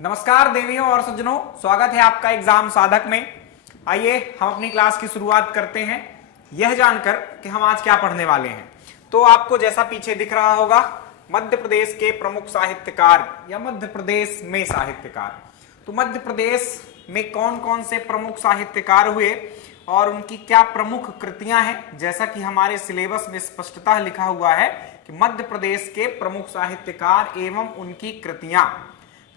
नमस्कार देवियों और सज्जनों, स्वागत है आपका एग्जाम साधक में। आइए हम अपनी क्लास की शुरुआत करते हैं यह जानकर कि हम आज क्या पढ़ने वाले हैं। तो आपको जैसा पीछे दिख रहा होगा, मध्य प्रदेश के प्रमुख साहित्यकार या मध्य प्रदेश में साहित्यकार। तो मध्य प्रदेश में कौन कौन से प्रमुख साहित्यकार हुए और उनकी क्या प्रमुख कृतियां हैं, जैसा कि हमारे सिलेबस में स्पष्टतः लिखा हुआ है कि मध्य प्रदेश के प्रमुख साहित्यकार एवं उनकी कृतियां।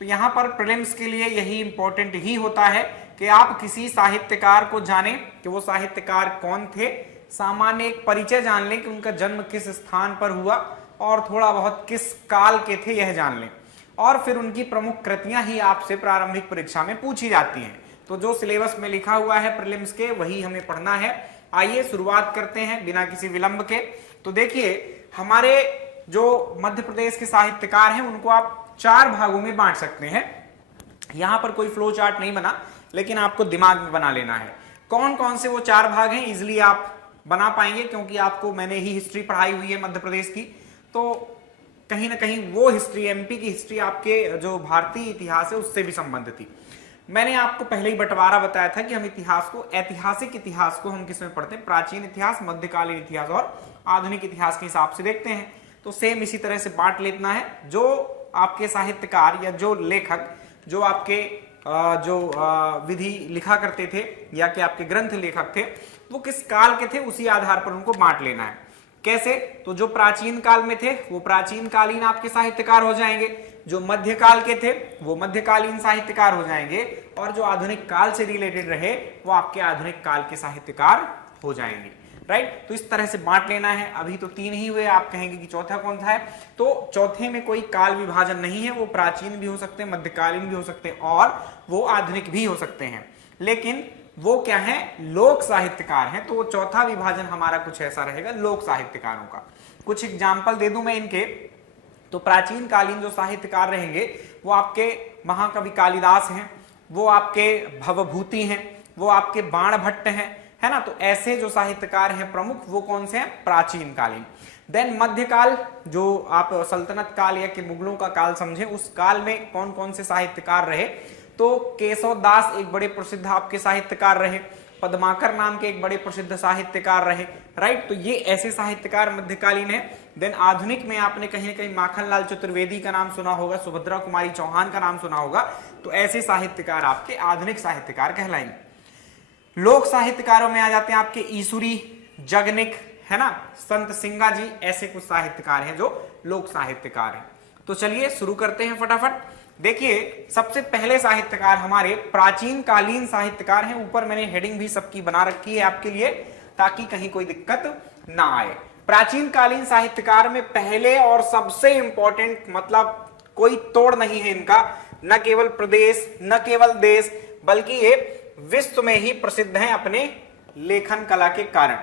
तो यहां पर प्रीलिम्स के लिए यही इंपॉर्टेंट ही होता है कि आप किसी साहित्यकार को जानें कि वो साहित्यकार कौन थे, सामान्य एक परिचय जान लें कि उनका जन्म किस स्थान पर हुआ और थोड़ा बहुत किस काल के थे यह जान लें, और फिर उनकी प्रमुख कृतियां ही आपसे प्रारंभिक परीक्षा में पूछी जाती हैं। तो जो सिलेबस में लिखा हुआ है प्रीलिम्स के, वही हमें पढ़ना है। आइए शुरुआत करते हैं बिना किसी विलंब के। तो देखिए, हमारे जो मध्य प्रदेश के साहित्यकार हैं उनको आप 4 भागों में बांट सकते हैं। यहां पर कोई फ्लो चार्ट नहीं बना, लेकिन आपको दिमाग में बना लेना है कौन कौन से वो 4 भाग हैं। इजिली आप बना पाएंगे क्योंकि आपको मैंने ही हिस्ट्री पढ़ाई हुई है मध्य प्रदेश की, तो कहीं ना कहीं वो हिस्ट्री, एमपी की हिस्ट्री आपके जो भारतीय इतिहास है उससे भी संबंधित थी। मैंने आपको पहले ही बंटवारा बताया था कि हम इतिहास को, ऐतिहासिक इतिहास को हम किसमें पढ़ते हैं, प्राचीन इतिहास, मध्यकालीन इतिहास और आधुनिक इतिहास के हिसाब से देखते हैं। तो सेम इसी तरह से बांट लेना है। जो आपके साहित्यकार या जो लेखक, जो आपके विधि लिखा करते थे या कि आपके ग्रंथ लेखक थे, वो किस काल के थे उसी आधार पर उनको बांट लेना है। कैसे? तो जो प्राचीन काल में थे वो प्राचीन कालीन आपके साहित्यकार हो जाएंगे, जो मध्यकाल के थे वो मध्यकालीन साहित्यकार हो जाएंगे, और जो आधुनिक काल से रिलेटेड रहे वो आपके आधुनिक काल के साहित्यकार हो जाएंगे। राइट? तो इस तरह से बांट लेना है। अभी तो 3 ही हुए, आप कहेंगे कि चौथा कौन सा है? तो चौथे में कोई काल विभाजन नहीं है, वो प्राचीन भी हो सकते हैं, मध्यकालीन भी हो सकते हैं और वो आधुनिक भी हो सकते हैं, लेकिन वो क्या है, लोक साहित्यकार हैं। तो वो चौथा विभाजन हमारा कुछ ऐसा रहेगा लोक साहित्यकारों का। कुछ एग्जाम्पल दे दूं मैं इनके। तो प्राचीन कालीन जो साहित्यकार रहेंगे वो आपके महाकवि कालिदास हैं, वो आपके भवभूति हैं, वो आपके बाणभट्ट हैं, है ना। तो ऐसे जो साहित्यकार हैं प्रमुख, वो कौन से हैं, प्राचीन कालीन। देन मध्यकाल, जो आप सल्तनत काल या कि मुगलों का काल समझे, उस काल में कौन कौन से साहित्यकार रहे? तो केशव दास एक बड़े प्रसिद्ध आपके साहित्यकार रहे, पद्माकर नाम के एक बड़े प्रसिद्ध साहित्यकार रहे। राइट? तो ये ऐसे साहित्यकार मध्यकालीन है। देन आधुनिक में आपने कहीं ना कहीं माखनलाल चतुर्वेदी का नाम सुना होगा, सुभद्रा कुमारी चौहान का नाम सुना होगा। तो ऐसे साहित्यकार आपके आधुनिक साहित्यकार कहलाएंगे। लोक साहित्यकारों में आ जाते हैं आपके ईसुरी, जगनिक, है ना, संत सिंगा जी, ऐसे कुछ साहित्यकार हैं जो लोक साहित्यकार हैं। तो चलिए शुरू करते हैं फटाफट। देखिए, सबसे पहले साहित्यकार हमारे प्राचीन कालीन साहित्यकार हैं। ऊपर मैंने हेडिंग भी सबकी बना रखी है आपके लिए ताकि कहीं कोई दिक्कत ना आए। प्राचीन कालीन साहित्यकार में पहले और सबसे इंपॉर्टेंट, मतलब कोई तोड़ नहीं है इनका, न केवल प्रदेश, न केवल देश, बल्कि ये विश्व में ही प्रसिद्ध हैं अपने लेखन कला के कारण।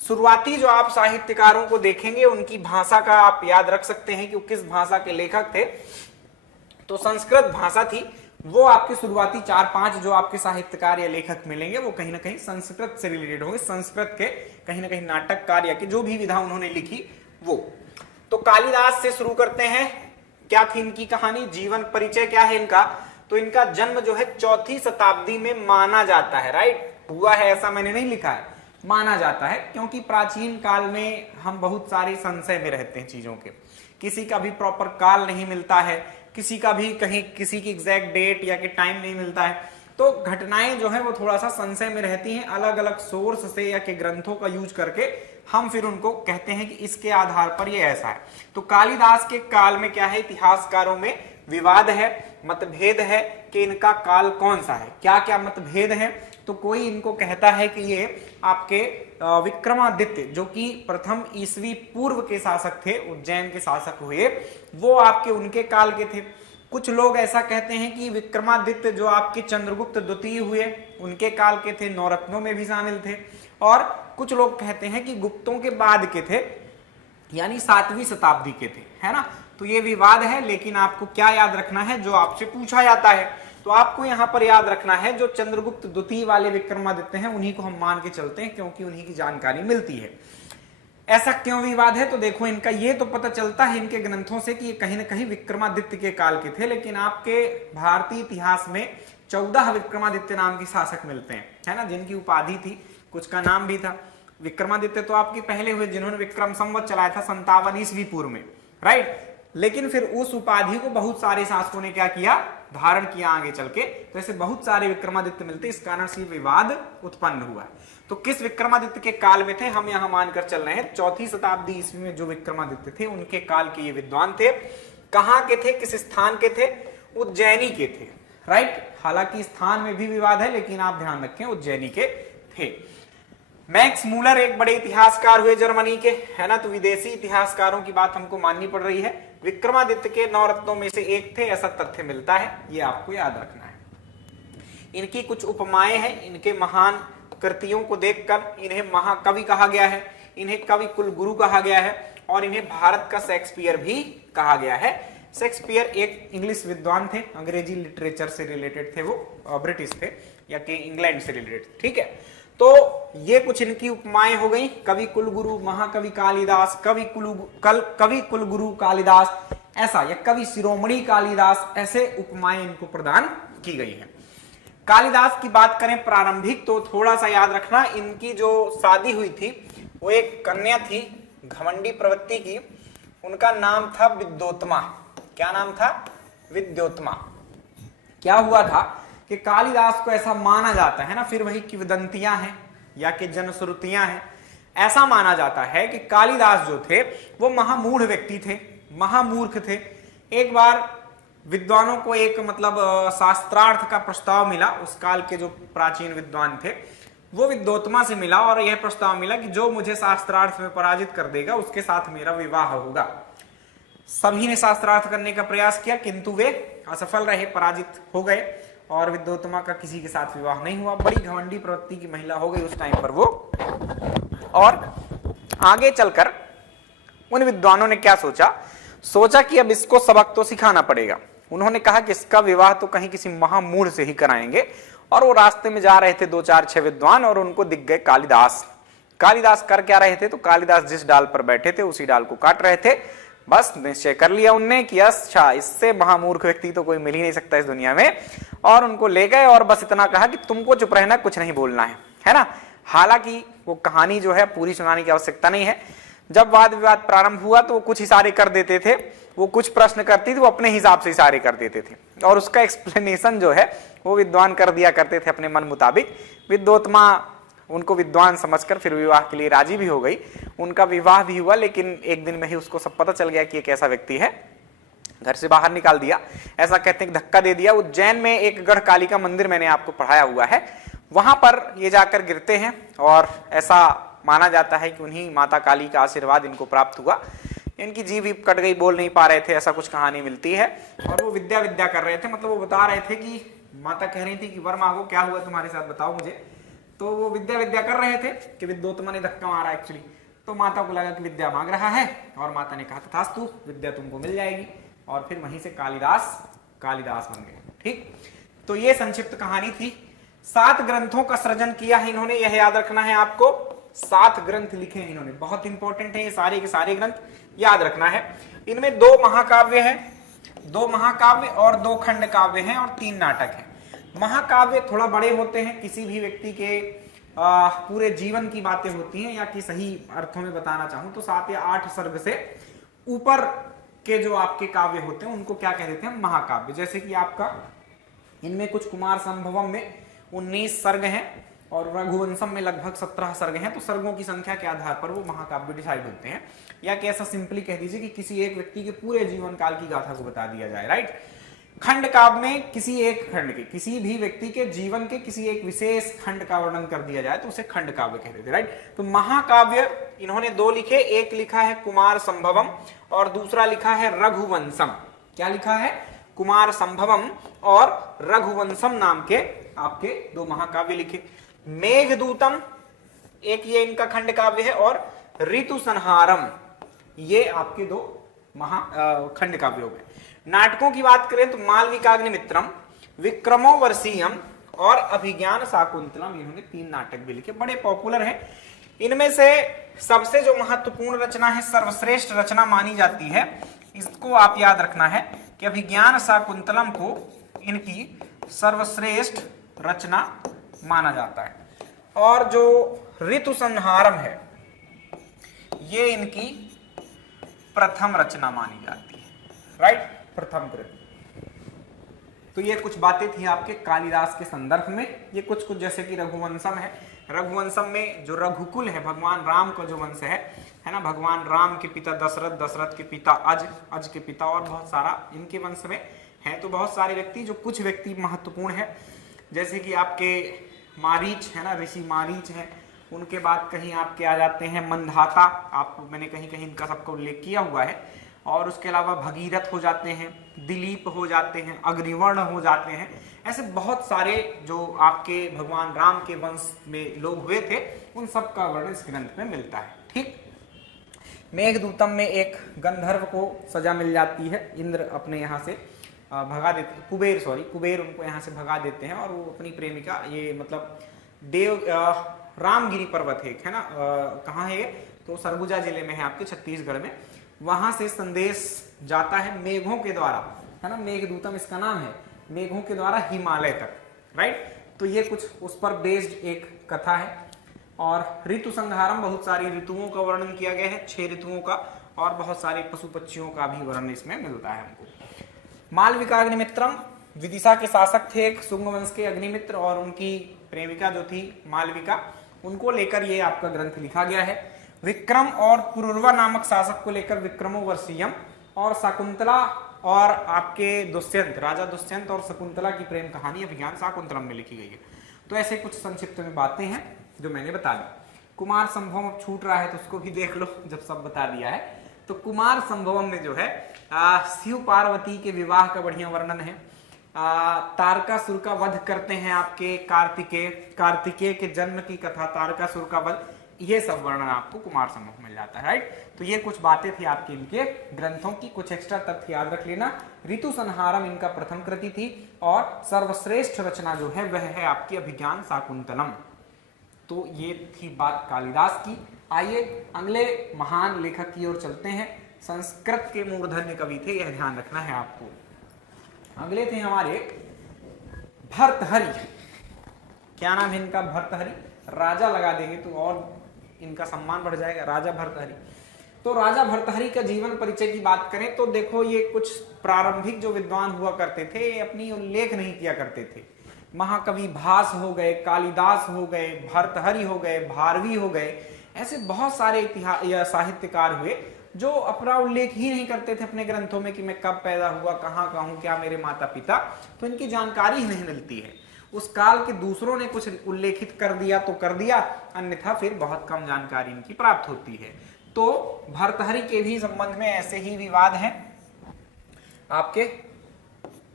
शुरुआती जो आप साहित्यकारों को देखेंगे उनकी भाषा का आप याद रख सकते हैं कि वो किस भाषा के लेखक थे। तो संस्कृत भाषा थी। वो आपके शुरुआती 4-5 जो आपके साहित्यकार या लेखक मिलेंगे वो कहीं ना कहीं संस्कृत से रिलेटेड होंगे, संस्कृत के कहीं ना कहीं नाटककार या कि जो भी विधा उन्होंने लिखी वो। तो कालिदास से शुरू करते हैं। क्या थी इनकी कहानी, जीवन परिचय क्या है इनका? तो इनका जन्म जो है 4वीं शताब्दी में माना जाता है। राइट? हुआ है ऐसा मैंने नहीं लिखा है, माना जाता है, क्योंकि प्राचीन काल में हम बहुत सारे संशय में रहते हैं चीजों के। किसी का भी प्रॉपर काल नहीं मिलता है, किसी का भी कहीं किसी की एग्जैक्ट डेट या कि टाइम नहीं मिलता है। तो घटनाएं जो है वो थोड़ा सा संशय में रहती हैं। अलग अलग सोर्स से या कि ग्रंथों का यूज करके हम फिर उनको कहते हैं कि इसके आधार पर ये ऐसा है। तो कालिदास के काल में क्या है, इतिहासकारों में विवाद है, मतभेद है कि इनका काल कौन सा है। क्या क्या मतभेद है? तो कोई इनको कहता है कि ये आपके विक्रमादित्य, जो कि प्रथम ईसवी पूर्व के शासक थे, उज्जैन के शासक हुए, वो आपके उनके काल के थे। कुछ लोग ऐसा कहते हैं कि विक्रमादित्य जो आपके चंद्रगुप्त द्वितीय हुए उनके काल के थे, नवरत्नों में भी शामिल थे। और कुछ लोग कहते हैं कि गुप्तों के बाद के थे, यानी 7वीं शताब्दी के थे, है ना। तो ये विवाद है, लेकिन आपको क्या याद रखना है, जो आपसे पूछा जाता है तो आपको यहां पर याद रखना है जो चंद्रगुप्त द्वितीय वाले विक्रमादित्य हैं उन्हीं को हम मान के चलते हैं, क्योंकि उन्हीं की जानकारी मिलती है। ऐसा क्यों विवाद है? तो देखो इनका ये तो पता चलता है इनके ग्रंथों से कि ये कहीं ना कहीं विक्रमादित्य के काल के थे, लेकिन आपके भारतीय इतिहास में 14 विक्रमादित्य नाम के शासक मिलते हैं, है ना, जिनकी उपाधि थी, कुछ का नाम भी था। विक्रमादित्य तो आपके पहले हुए जिन्होंने विक्रम संवत चलाया था 57 ईस्वी पूर्व में, राइट। लेकिन फिर उस उपाधि को बहुत सारे शासकों ने क्या किया, धारण किया आगे चल के, तो ऐसे बहुत सारे विक्रमादित्य मिलते, इस कारण से विवाद उत्पन्न हुआ है। तो किस विक्रमादित्य के काल में थे, हम यहां मानकर चल रहे हैं 4वीं शताब्दी ईस्वी में जो विक्रमादित्य थे उनके काल के ये विद्वान थे। कहां के थे, किस स्थान के थे? उज्जैनी के थे, राइट। हालांकि स्थान में भी विवाद है, लेकिन आप ध्यान रखें उज्जैनी के थे। मैक्स मूलर एक बड़े इतिहासकार हुए जर्मनी के, है ना, तो विदेशी इतिहासकारों की बात हमको माननी पड़ रही है। विक्रमादित्य के 9 रत्नों में से एक थे, ऐसा तथ्य मिलता है, ये आपको याद रखना है। इनकी कुछ उपमाएं हैं, इनके महान कृतियों को देखकर इन्हें महाकवि कहा गया है, इन्हें कवि कुलगुरु कहा गया है, और इन्हें भारत का शेक्सपियर भी कहा गया है। शेक्सपियर एक इंग्लिश विद्वान थे, अंग्रेजी लिटरेचर से रिलेटेड थे, वो ब्रिटिश थे या कि इंग्लैंड से रिलेटेड, ठीक है। तो ये कुछ इनकी उपमाएं हो गई। कवि कुलगुरु, महाकवि कालिदास, कवि कुलगुरु कालिदास, ऐसा, या कवि शिरोमणि कालिदास, ऐसे उपमाएं इनको प्रदान की गई हैं। कालिदास की बात करें प्रारंभिक, तो थोड़ा सा याद रखना, इनकी जो शादी हुई थी वो एक कन्या थी घमंडी प्रवृत्ति की, उनका नाम था विद्योत्मा। क्या नाम था? विद्योत्मा। क्या हुआ था कि कालिदास को ऐसा माना जाता है ना, फिर वही किंवदंतियां हैं या कि जनश्रुतियां हैं, ऐसा माना जाता है कि कालिदास जो थे वो महामूढ़ व्यक्ति थे, महामूर्ख थे। एक बार विद्वानों को एक मतलब शास्त्रार्थ का प्रस्ताव मिला, उस काल के जो प्राचीन विद्वान थे वो विद्योत्मा से मिला, और यह प्रस्ताव मिला कि जो मुझे शास्त्रार्थ में पराजित कर देगा उसके साथ मेरा विवाह होगा। सभी ने शास्त्रार्थ करने का प्रयास किया, किंतु वे असफल रहे, पराजित हो गए, और विद्योत्मा का किसी के साथ विवाह नहीं हुआ। बड़ी घमंडी प्रवृत्ति की महिला हो गई उस टाइम पर वो। और आगे चलकर उन विद्वानों ने क्या सोचा कि अब इसको सबक तो सिखाना पड़ेगा। उन्होंने कहा कि इसका विवाह तो कहीं किसी महामूढ़ से ही कराएंगे, और वो रास्ते में जा रहे थे 2 4 6 विद्वान, और उनको दिख गए कालिदास। कालिदास कर क्या रहे थे? तो कालिदास जिस डाल पर बैठे थे उसी डाल को काट रहे थे। बस निश्चय कर लिया उनने कि अच्छा, इससे महामूर्ख व्यक्ति तो कोई मिल ही नहीं सकता इस दुनिया में, और उनको ले गए और बस इतना कहा कि तुमको चुप रहना, कुछ नहीं बोलना है ना। हालांकि वो कहानी जो है पूरी सुनाने की आवश्यकता नहीं है। जब वाद विवाद प्रारंभ हुआ तो वो कुछ इशारे कर देते थे, वो कुछ प्रश्न करती थी, वो अपने हिसाब से इशारे कर देते थे, और उसका एक्सप्लेनेशन जो है वो विद्वान कर दिया करते थे अपने मन मुताबिक। विद्योत्मा उनको विद्वान समझकर फिर विवाह के लिए राजी भी हो गई। उनका विवाह भी हुआ, लेकिन एक दिन में ही उसको सब पता चल गया कि एक ऐसा व्यक्ति है, घर से बाहर निकाल दिया, ऐसा कहते हैं धक्का दे दिया। उज्जैन में एक गढ़ कालिका मंदिर मैंने आपको पढ़ाया हुआ है, वहां पर ये जाकर गिरते हैं, और ऐसा माना जाता है कि उन्हीं माता काली का आशीर्वाद इनको प्राप्त हुआ। इनकी जीभ भी कट गई, बोल नहीं पा रहे थे, ऐसा कुछ कहानी मिलती है। और वो विद्या कर रहे थे, मतलब वो बता रहे थे कि माता कह रही थी कि वर मांगो, क्या हुआ तुम्हारे साथ, बताओ मुझे। तो वो विद्या कर रहे थे कि विद्योत्मा ने धक्का मारा एक्चुअली, तो माता को लगा कि विद्या मांग रहा है, और माता ने कहा तथास्तु, विद्या तुमको मिल जाएगी, और फिर वहीं से कालिदास बन गए। ठीक, तो ये संक्षिप्त कहानी थी। 7 ग्रंथों का सृजन किया है इन्होंने, यह याद रखना है आपको। 7 ग्रंथ लिखे हैं इन्होंने, बहुत इंपॉर्टेंट है ये सारे के सारे ग्रंथ, याद रखना है। इनमें 2 महाकाव्य हैं, 2 महाकाव्य और 2 खंड काव्य हैं, और 3 नाटक हैं। महाकाव्य थोड़ा बड़े होते हैं, किसी भी व्यक्ति के पूरे जीवन की बातें होती हैं, या कि सही अर्थों में बताना चाहूं तो 7 या 8 सर्ग से ऊपर के जो आपके काव्य होते हैं उनको क्या कह देते हैं? महाकाव्य। जैसे कि आपका इनमें कुछ कुमार संभवम में 19 सर्ग हैं, और रघुवंशम में लगभग 17 सर्ग हैं। तो सर्गों की संख्या के आधार पर वो महाकाव्य डिसाइड होते हैं, या कि ऐसा सिंपली कह दीजिए कि किसी एक व्यक्ति के पूरे जीवन काल की गाथा को बता दिया जाए, राइट। खंड काव्य में किसी एक खंड के, किसी भी व्यक्ति के जीवन के किसी एक विशेष खंड का वर्णन कर दिया जाए तो उसे खंड काव्य कहते थे, राइट। तो महाकाव्य इन्होंने 2 लिखे, एक लिखा है कुमार संभवम और दूसरा लिखा है रघुवंशम। क्या लिखा है? कुमार संभवम और रघुवंशम नाम के आपके 2 महाकाव्य लिखे। मेघदूतम एक ये इनका खंड काव्य है, और ऋतु संहारम ये आपके 2 खंड काव्य हो गए। नाटकों की बात करें तो मालविकाग्निमित्रम, विक्रमो वर्षीयम और अभिज्ञान शाकुंतलम, इन्होंने 3 नाटक भी लिखे, बड़े पॉपुलर हैं। इनमें से सबसे जो महत्वपूर्ण रचना है, सर्वश्रेष्ठ रचना मानी जाती है, इसको आप याद रखना है कि अभिज्ञान शाकुंतलम को इनकी सर्वश्रेष्ठ रचना माना जाता है। और जो ऋतु संहारम है ये इनकी प्रथम रचना मानी जाती है, राइट, प्रथम कृति। तो ये कुछ बातें थी आपके कालिदास के संदर्भ में। ये कुछ कुछ जैसे कि रघुवंशम है, रघुवंशम में जो रघुकुल है, भगवान राम का जो वंश है ना, भगवान राम के पिता दशरथ, दशरथ के पिता अज, अज के पिता और बहुत सारा इनके वंश में है। तो बहुत सारे व्यक्ति, जो कुछ व्यक्ति महत्वपूर्ण है, जैसे कि आपके मारीच है ना, ऋषि मारीच है। उनके बाद कहीं आपके आ जाते हैं मंधाता, आपको मैंने कहीं कहीं इनका सबका उल्लेख किया हुआ है। और उसके अलावा भगीरथ हो जाते हैं, दिलीप हो जाते हैं, अग्निवर्ण हो जाते हैं। ऐसे बहुत सारे जो आपके भगवान राम के वंश में लोग हुए थे, उन सब का वर्णन इस ग्रंथ में मिलता है। ठीक, मेघदूतम में एक गंधर्व को सजा मिल जाती है, इंद्र अपने यहाँ से भगा देते, कुबेर उनको यहाँ से भगा देते हैं। और वो अपनी प्रेमिका, ये मतलब देव रामगिरी पर्वत है ना, कहाँ है ये, तो सरगुजा जिले में है आपके छत्तीसगढ़ में। वहां से संदेश जाता है मेघों के द्वारा, है ना, मेघदूतम इसका नाम है, मेघों के द्वारा हिमालय तक, राइट। तो ये कुछ उस पर बेस्ड एक कथा है। और ऋतु संहारम, बहुत सारी ऋतुओं का वर्णन किया गया है, 6 ऋतुओं का, और बहुत सारे पशु पक्षियों का भी वर्णन इसमें मिलता है हमको। मालविका अग्निमित्रम, विदिशा के शासक थे एक शुंग वंश के अग्निमित्र, और उनकी प्रेमिका जो थी मालविका, उनको लेकर ये आपका ग्रंथ लिखा गया है। विक्रम और पुरुरवा नामक शासक को लेकर विक्रमो वर्षीयम, और शकुंतला और आपके दुष्यंत, राजा दुष्यंत और शकुंतला की प्रेम कहानी अभिज्ञान शाकुंतलम में लिखी गई है। तो ऐसे कुछ संक्षिप्त में बातें हैं जो मैंने बता दी। कुमार संभवम अब छूट रहा है तो उसको भी देख लो, जब सब बता दिया है। तो कुमार संभवम में जो है शिव पार्वती के विवाह का बढ़िया वर्णन है। तारकासुर का वध करते हैं आपके कार्तिकेय के जन्म की कथा, तारकासुर का वध, ये सब वर्णन आपको कुमार संभव मिल जाता है, राइट। तो ये कुछ बातें थी आपके इनके ग्रंथों की, कुछ एक्स्ट्रा तथ्य याद रख लेना। ऋतु संहारम इनका प्रथम कृति थी, और सर्वश्रेष्ठ रचना जो है वह है आपकी अभिज्ञान शाकुंतलम। तो ये थी बात कालिदास की। आइए अगले महान लेखक की ओर चलते हैं। संस्कृत के मूर्धन्य कवि थे, यह ध्यान रखना है आपको। अगले थे हमारे भर्तहरि। क्या नाम है इनका? भर्तहरि। राजा लगा देंगे तो और इनका सम्मान बढ़ जाएगा, राजा भर्तहरि। तो राजा भर्तहरि का जीवन परिचय की बात करें तो देखो, ये कुछ प्रारंभिक जो विद्वान हुआ करते थे, अपनी उल्लेख नहीं किया करते थे। महाकवि भास हो गए, कालिदास हो गए, भर्तहरि हो गए, भारवी हो गए, ऐसे बहुत सारे साहित्यकार हुए जो अपना उल्लेख ही नहीं करते थे अपने ग्रंथों में कि मैं कब पैदा हुआ, कहाँ का हूँ, क्या मेरे माता पिता, तो इनकी जानकारी ही नहीं मिलती है। उस काल के दूसरों ने कुछ उल्लेखित कर दिया तो कर दिया, अन्यथा फिर बहुत कम जानकारी इनकी प्राप्त होती है। तो भर्तहरि के भी संबंध में ऐसे ही विवाद हैं आपके,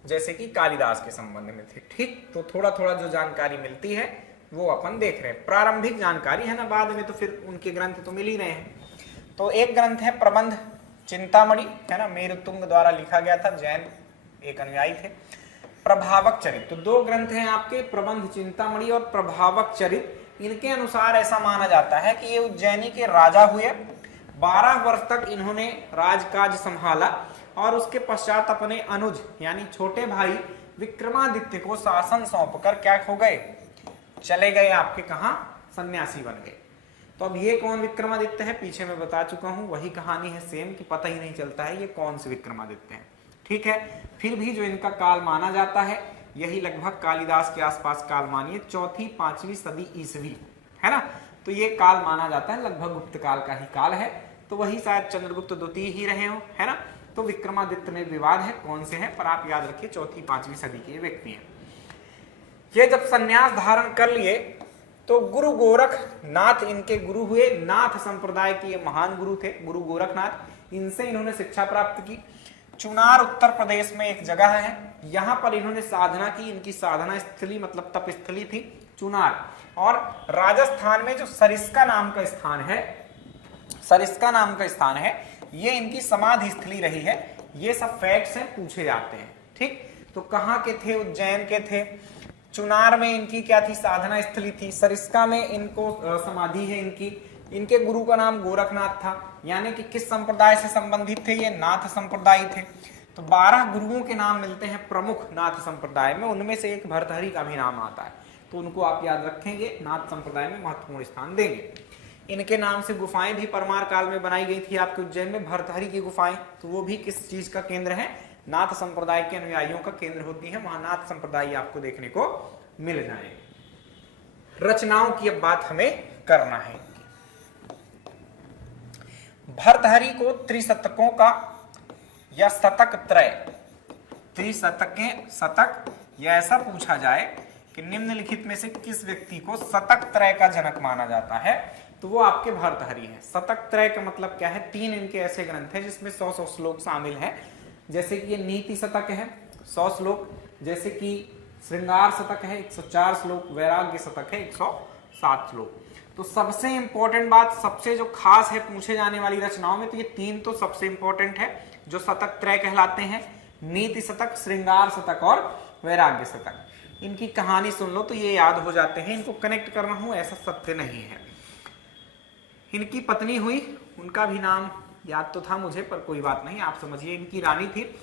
जैसे कि कालिदास के संबंध में थे। ठीक, तो थोड़ा थोड़ा जो जानकारी मिलती है वो अपन देख रहे हैं, प्रारंभिक जानकारी है ना, बाद में तो फिर उनके ग्रंथ तो मिल ही रहे हैं। तो एक ग्रंथ है प्रबंध चिंतामणि, है ना, मेरुतुंग द्वारा लिखा गया था, जैन एक अनुयायी थे। प्रभावक चरित, तो 2 ग्रंथ हैं आपके, प्रबंध चिंतामणि और प्रभावक चरित। इनके अनुसार ऐसा माना जाता है कि ये उज्जैनी के राजा हुए, 12 वर्ष तक इन्होंने राजकाज संभाला, और उसके पश्चात अपने अनुज यानी छोटे भाई विक्रमादित्य को शासन सौंपकर क्या हो गए, चले गए आपके कहां, सन्यासी बन गए। तो अब ये कौन विक्रमादित्य है, पीछे मैं बता चुका हूं, वही कहानी है सेम, कि पता ही नहीं चलता है ये कौन से विक्रमादित्य हैं। ठीक है, फिर भी जो इनका काल माना जाता है यही लगभग कालिदास के आसपास काल मानिए, 4वीं-5वीं सदी ईसवी, है ना। तो ये काल माना जाता है लगभग गुप्त काल का ही काल है, तो वही शायद चंद्रगुप्त द्वितीय ही रहे हो, है ना। तो विक्रमादित्य में विवाद है कौन से हैं, पर आप याद रखिए 4वीं-5वीं सदी के व्यक्ति हैं। ये जब संन्यास धारण कर लिए तो गुरु गोरखनाथ इनके गुरु हुए। नाथ संप्रदाय के ये महान गुरु थे, गुरु गोरखनाथ, इनसे इन्होंने शिक्षा प्राप्त की। चुनार उत्तर प्रदेश में एक जगह है, यहाँ पर इन्होंने साधना की, इनकी साधना स्थली मतलब तप स्थली थी चुनार। और राजस्थान में जो सरिस्का नाम का स्थान है, सरिस्का नाम का स्थान है, ये इनकी समाधि स्थली रही है। ये सब फैक्ट्स हैं, पूछे जाते हैं। ठीक, तो कहाँ के थे, उज्जैन के थे। चुनार में इनकी क्या थी, साधना स्थली थी। सरिस्का में इनको समाधि है इनकी, इनके गुरु का नाम गोरखनाथ था, यानी कि किस संप्रदाय से संबंधित थे, ये नाथ संप्रदाय थे। तो 12 गुरुओं के नाम मिलते हैं प्रमुख नाथ संप्रदाय में, उनमें से एक भर्तहरि का भी नाम आता है, तो उनको आप याद रखेंगे, नाथ संप्रदाय में महत्वपूर्ण स्थान देंगे। इनके नाम से गुफाएं भी परमार काल में बनाई गई थी आपके उज्जैन में, भर्तहरि की गुफाएं, तो वो भी किस चीज का केंद्र है, नाथ संप्रदाय के अनुयायियों का केंद्र होती है, वहां नाथ संप्रदाय आपको देखने को मिल जाएंगे। रचनाओं की अब बात हमें करना है। भर्तहरि को त्रिशतकों का या शतक त्रय, त्रिशतकें शतक, या ऐसा पूछा जाए कि निम्नलिखित में से किस व्यक्ति को शतक त्रय का जनक माना जाता है, तो वो आपके भर्तहरि है। शतक त्रय का मतलब क्या है, 3 इनके ऐसे ग्रंथ हैं जिसमें 100 श्लोक शामिल है, जैसे कि ये नीति शतक है 100 श्लोक, जैसे कि श्रृंगार शतक है 104 श्लोक, वैराग्य शतक है 107 श्लोक। तो सबसे इंपॉर्टेंट बात, सबसे जो खास है पूछे जाने वाली रचनाओं में, तो ये 3 तो सबसे इंपॉर्टेंट है जो शतक त्रय कहलाते हैं, नीति शतक, श्रृंगार शतक और वैराग्य शतक। इनकी कहानी सुन लो तो ये याद हो जाते हैं, इनको कनेक्ट करना हो ऐसा सत्य नहीं है। इनकी पत्नी हुई, उनका भी नाम याद तो था मुझे पर कोई बात नहीं, आप समझिए, इनकी रानी थी।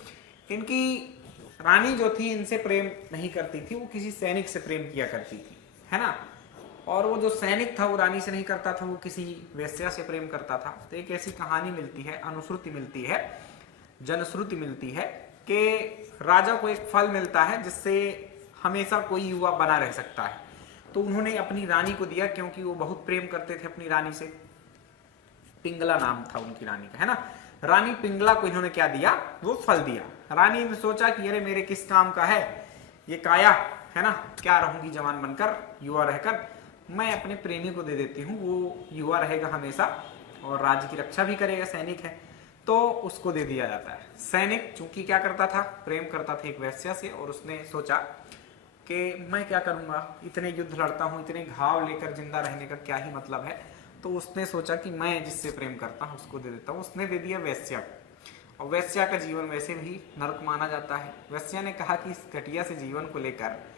इनकी रानी जो थी इनसे प्रेम नहीं करती थी, वो किसी सैनिक से प्रेम किया करती थी, है ना। और वो जो सैनिक था वो रानी से नहीं करता था, वो किसी वेश्या से प्रेम करता था। तो एक ऐसी कहानी मिलती है, अनुश्रुति मिलती है, जनश्रुति मिलती है कि राजा को एक फल मिलता है जिससे हमेशा कोई युवा बना रह सकता है। तो उन्होंने अपनी रानी को दिया, क्योंकि वो बहुत प्रेम करते थे अपनी रानी से, पिंगला नाम था उनकी रानी का, है ना। रानी पिंगला को इन्होंने क्या दिया, वो फल दिया। रानी ने सोचा कि अरे मेरे किस काम का है ये काया, है ना, क्या रहूंगी जवान बनकर, युवा रहकर, मैं अपने प्रेमी को दे देती हूँ, वो युवा रहेगा हमेशा और राज्य की रक्षा भी करेगा, सैनिक है, तो उसको दे दिया जाता है। सैनिक चूंकि क्या करता था, प्रेम करता था एक वेश्या से, और उसने सोचा कि मैं क्या करूंगा, इतने युद्ध लड़ता हूँ, इतने घाव लेकर जिंदा रहने का क्या ही मतलब है। तो उसने सोचा कि मैं जिससे प्रेम करता हूँ उसको दे देता हूँ, उसने दे दिया वेश्या को। और वेश्या का जीवन वैसे भी नरक माना जाता है। वेश्या ने कहा कि इस घटिया से जीवन को लेकर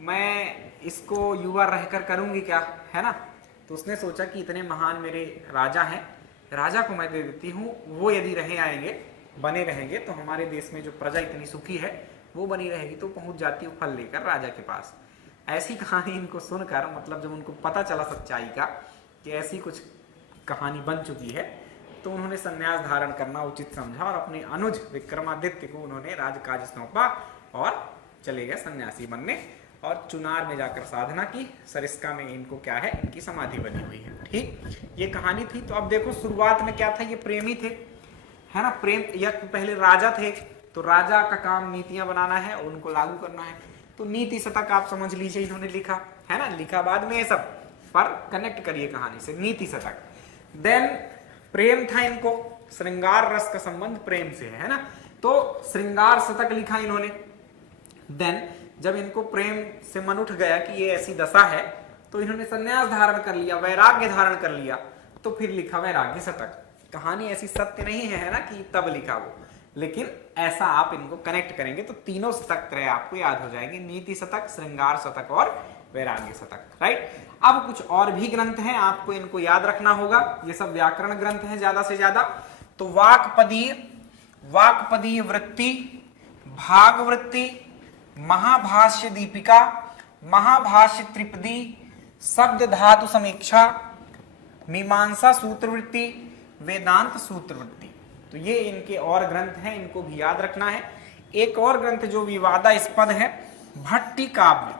मैं इसको युवा रहकर करूंगी क्या, है ना। तो उसने सोचा कि इतने महान मेरे राजा हैं, राजा को मैं दे देती हूँ, वो यदि रहे आएंगे, बने रहेंगे, तो हमारे देश में जो प्रजा इतनी सुखी है वो बनी रहेगी। तो पहुंच जाती हूँ फल लेकर राजा के पास। ऐसी कहानी इनको सुनकर, मतलब जब उनको पता चला सच्चाई का कि ऐसी कुछ कहानी बन चुकी है, तो उन्होंने संन्यास धारण करना उचित समझा और अपने अनुज विक्रमादित्य को उन्होंने राजकाज सौंपा और चले गए सन्यासी बनने, और चुनार में जाकर साधना की। सरिस्का में इनको क्या है, इनकी समाधि बनी हुई है। ठीक, ये कहानी थी। तो अब देखो शुरुआत में क्या था, ये प्रेमी थे, है ना, प्रेम, या पहले राजा थे, तो राजा का काम नीतियां बनाना है और उनको लागू करना है। तो नीति शतक आप समझ लीजिए इन्होंने लिखा, है ना, लिखा बाद में ये सब, पर कनेक्ट करिए कहानी से, नीति शतक। देन प्रेम था इनको, श्रृंगार रस का संबंध प्रेम से है ना, तो श्रृंगार शतक लिखा इन्होंने। देन जब इनको प्रेम से मन उठ गया कि ये ऐसी दशा है, तो इन्होंने संन्यास धारण कर लिया, वैराग्य धारण कर लिया, तो फिर लिखा वैराग्य शतक। कहानी ऐसी सत्य नहीं है ना कि तब लिखा वो, लेकिन ऐसा आप इनको कनेक्ट करेंगे तो तीनों शतक त्रय आपको याद हो जाएंगे, नीति शतक, श्रृंगार शतक और वैराग्य शतक, राइट। अब कुछ और भी ग्रंथ हैं, आपको इनको याद रखना होगा, ये सब व्याकरण ग्रंथ हैं ज्यादा से ज्यादा। तो वाक्पदीय वृत्ति, भागवृत्ति, महाभाष्य दीपिका, महाभाष्य त्रिपदी, शब्द धातु समीक्षा, मीमांसा सूत्रवृत्ति, वेदांत सूत्रवृत्ति। तो ये इनके और ग्रंथ हैं, इनको भी याद रखना है। एक और ग्रंथ जो विवादास्पद है, भट्टी काव्य,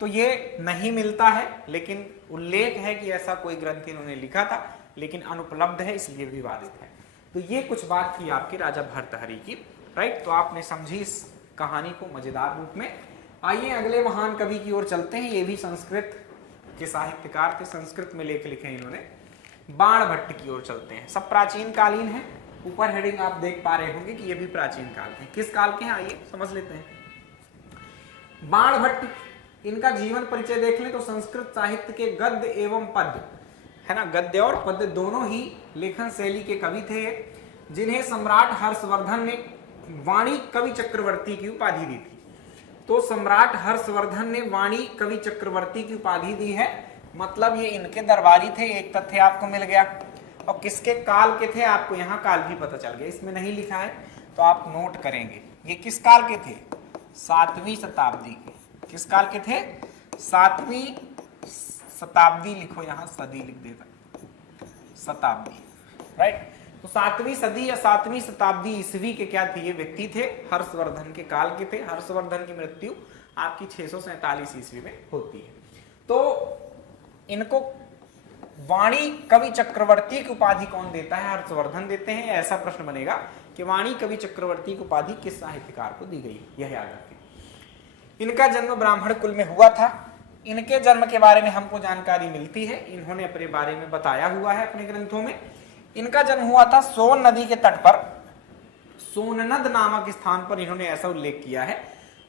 तो ये नहीं मिलता है, लेकिन उल्लेख है कि ऐसा कोई ग्रंथ इन्होंने लिखा था, लेकिन अनुपलब्ध है, इसलिए विवादित है। तो ये कुछ बात थी आपकी राजा भर्तहरि की, राइट। तो आपने समझी इस कहानी को मजेदार रूप में। आइए अगले महान कवि की ओर चलते हैं। ये भी संस्कृत के साहित्यकार थे, संस्कृत में लेख लिखे इन्होंने। बाणभट्ट की ओर चलते हैं। सब प्राचीन कालीन है, ऊपर हेडिंग आप देख पा रहे होंगे कि ये भी प्राचीन काल के। किस काल के हैं आइए समझ लेते हैं। बाणभट्ट, इनका जीवन परिचय देख लें तो संस्कृत साहित्य के गद्य एवं पद्य, है ना, गद्य और पद्य दोनों ही लेखन शैली के कवि थे, जिन्हें सम्राट हर्षवर्धन ने वाणी कवि चक्रवर्ती की उपाधि दी थी। तो सम्राट हर्षवर्धन ने वाणी कवि चक्रवर्ती की उपाधि दी है, मतलब ये इनके दरबारी थे, एक तथ्य आपको मिल गया। और किसके काल के थे, आपको यहाँ काल भी पता चल गया, इसमें नहीं लिखा है तो आप नोट करेंगे। ये किस काल के थे, 7वीं शताब्दी के। किस काल के थे, 7वीं शताब्दी, लिखो यहाँ सदी लिख देता, शताब्दी, राइट। तो 7वीं सदी या 7वीं शताब्दी ईस्वी के क्या थे, ये व्यक्ति थे, हर्षवर्धन के काल के थे। हर्षवर्धन की मृत्यु आपकी 647 ईस्वी में होती है। तो इनको वाणी कवि चक्रवर्ती की उपाधि कौन देता है, हर्षवर्धन देते हैं। ऐसा प्रश्न बनेगा कि वाणी कवि चक्रवर्ती की उपाधि किस साहित्यकार को दी गई, यह याद रखें। इनका जन्म ब्राह्मण कुल में हुआ था। इनके जन्म के बारे में हमको जानकारी मिलती है, इन्होंने अपने बारे में बताया हुआ है अपने ग्रंथों में। इनका जन्म हुआ था सोन नदी के तट पर, सोननद नामक स्थान पर, इन्होंने ऐसा उल्लेख किया है।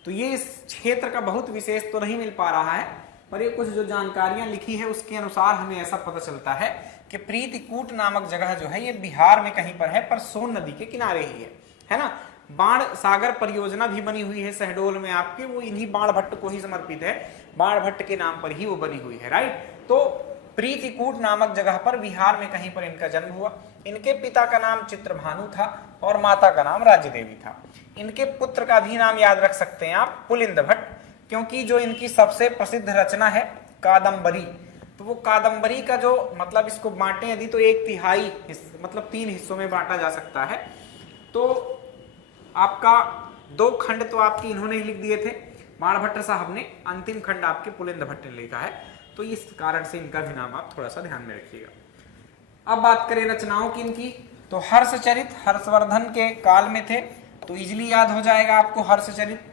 तो ये इस क्षेत्र का बहुत विशेष तो नहीं मिल पा रहा है, पर ये कुछ जो जानकारियां लिखी है उसके अनुसार हमें ऐसा पता चलता है कि प्रीतिकूट नामक जगह जो है ये बिहार में कहीं पर है, पर सोन नदी के किनारे ही है ना। बाण सागर परियोजना भी बनी हुई है शहडोल में आपके, वो इन्हीं बाण भट्ट को ही समर्पित है, बाण भट्ट के नाम पर ही वो बनी हुई है, राइट। तो प्रीतिकूट नामक जगह पर बिहार में कहीं पर इनका जन्म हुआ। इनके पिता का नाम चित्रभानु था और माता का नाम राज्य देवी था। इनके पुत्र का भी नाम याद रख सकते हैं आप, पुलिंद भट्ट, क्योंकि जो इनकी सबसे प्रसिद्ध रचना है कादम्बरी, तो वो कादम्बरी का जो मतलब इसको बांटे यदि तो 1/3 मतलब 3 हिस्सों में बांटा जा सकता है। तो आपका 2 खंड तो आपकी इन्होंने ही लिख दिए थे बाण भट्ट साहब ने, अंतिम खंड आपके पुलिंद भट्ट ने लिखा है। तो इस कारण से इनका भी नाम आप थोड़ा सा ध्यान में रखिएगा। अब बात करें रचनाओं की इनकी, तो हर्षचरित हर्षवर्धन के काल में थे, तो इजिली याद हो जाएगा आपको हर्षचरित।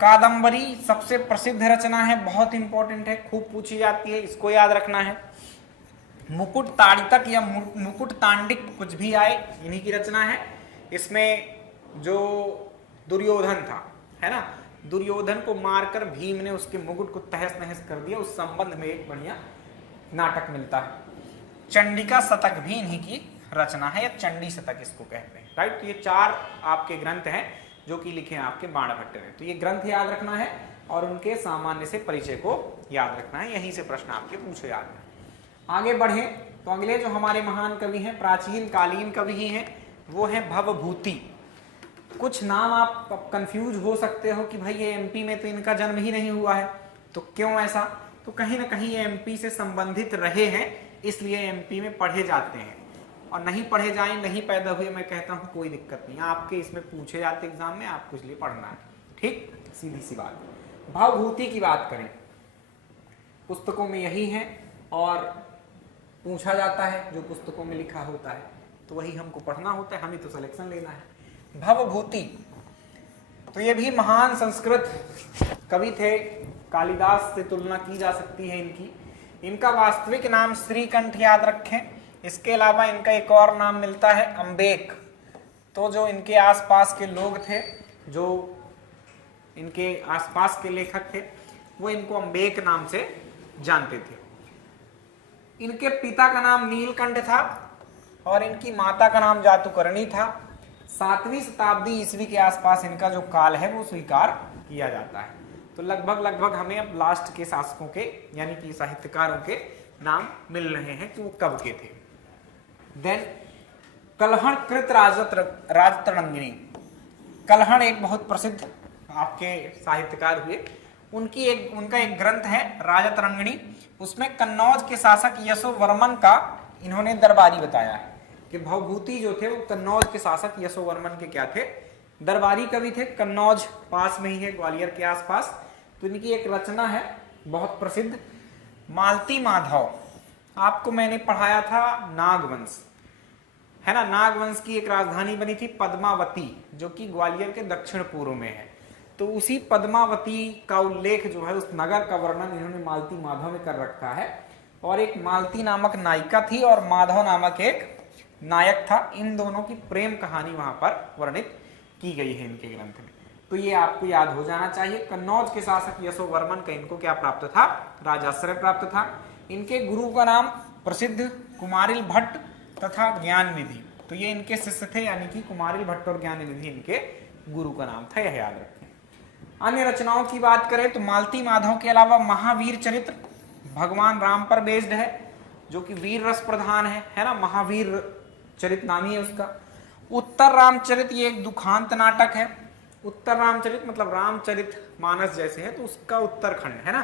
कादम्बरी सबसे प्रसिद्ध रचना है, बहुत इंपॉर्टेंट है, खूब पूछी जाती है, इसको याद रखना है। मुकुट ताड़ितक या मुकुट तांडिक कुछ भी आए, इन्हीं की रचना है। इसमें जो दुर्योधन था, है ना, दुर्योधन को मारकर भीम ने उसके मुकुट को तहस नहस कर दिया, उस संबंध में एक बढ़िया नाटक मिलता है। चंडिका शतक भी इन्हीं की रचना है, या चंडी शतक इसको कहते हैं, राइट। तो ये 4 आपके ग्रंथ हैं जो कि लिखे हैं आपके बाण भट्ट ने। तो ये ग्रंथ याद रखना है और उनके सामान्य से परिचय को याद रखना है, यहीं से प्रश्न आपके पूछे जाते हैं। आगे बढ़े तो अगले जो हमारे महान कवि हैं, प्राचीन कालीन कवि ही हैं, वो है भवभूति। कुछ नाम आप कंफ्यूज हो सकते हो कि भाई ये एमपी में तो इनका जन्म ही नहीं हुआ है, तो क्यों ऐसा, तो कहीं ना कहीं ये एमपी से संबंधित रहे हैं, इसलिए एमपी में पढ़े जाते हैं। और नहीं पढ़े जाएं, नहीं पैदा हुए, मैं कहता हूं कोई दिक्कत नहीं, आपके इसमें पूछे जाते एग्जाम में, आपको इसलिए पढ़ना है, ठीक, सीधी सी बात। भवभूति की बात करें, पुस्तकों में यही है और पूछा जाता है, जो पुस्तकों में लिखा होता है तो वही हमको पढ़ना होता है, हमें तो सिलेक्शन लेना है। भवभूति, तो ये भी महान संस्कृत कवि थे, कालिदास से तुलना की जा सकती है इनकी। इनका वास्तविक नाम श्रीकंठ याद रखें, इसके अलावा इनका एक और नाम मिलता है अम्बेक। तो जो इनके आसपास के लोग थे, जो इनके आसपास के लेखक थे, वो इनको अम्बेक नाम से जानते थे। इनके पिता का नाम नीलकंठ था और इनकी माता का नाम जातुकर्णी था। 7वीं शताब्दी ईस्वी के आसपास इनका जो काल है वो स्वीकार किया जाता है। तो लगभग हमें अब लास्ट के शासकों के यानी कि साहित्यकारों के नाम मिल रहे हैं कि वो कब के थे। देन कल्हण कृत राजतरंगिणी, कल्हण एक बहुत प्रसिद्ध आपके साहित्यकार हुए, उनका एक ग्रंथ है राजतरंगिणी। उसमें कन्नौज के शासक यशोवर्मन का इन्होंने दरबारी बताया है कि भवभूति जो थे वो कन्नौज के शासक यशोवर्मन के क्या थे, दरबारी कवि थे। कन्नौज पास में ही है, ग्वालियर के आसपास। तो इनकी एक रचना है बहुत प्रसिद्ध, मालती माधव। आपको मैंने पढ़ाया था नागवंश, है ना, नागवंश की एक राजधानी बनी थी पद्मावती, जो कि ग्वालियर के दक्षिण पूर्व में है। तो उसी पद्मावती का उल्लेख जो है, उस नगर का वर्णन इन्होंने मालती माधव में कर रखा है। और एक मालती नामक नायिका थी और माधव नामक एक नायक था, इन दोनों की प्रेम कहानी वहां पर वर्णित की गई है इनके ग्रंथ में। तो ये आपको याद हो जाना चाहिए। कन्नौज के शासक यशोवर्मन का इनको क्या प्राप्त था, राजाश्रय प्राप्त था। इनके गुरु का नाम प्रसिद्ध कुमारिल भट्ट तथा ज्ञाननिधि, तो ये इनके शिष्य थे, यानी कि कुमारिल भट्ट और ज्ञाननिधि इनके गुरु का नाम था, यह याद रखें। अन्य रचनाओं की बात करें तो मालती माधव के अलावा महावीर चरित्र भगवान राम पर बेस्ड है, जो कि वीर रस प्रधान है ना, महावीर चरित नामी है उसका। उत्तर रामचरित ये एक दुखांत नाटक है। उत्तर रामचरित मतलब रामचरित मानस जैसे है, तो उसका उत्तरखंड है ना,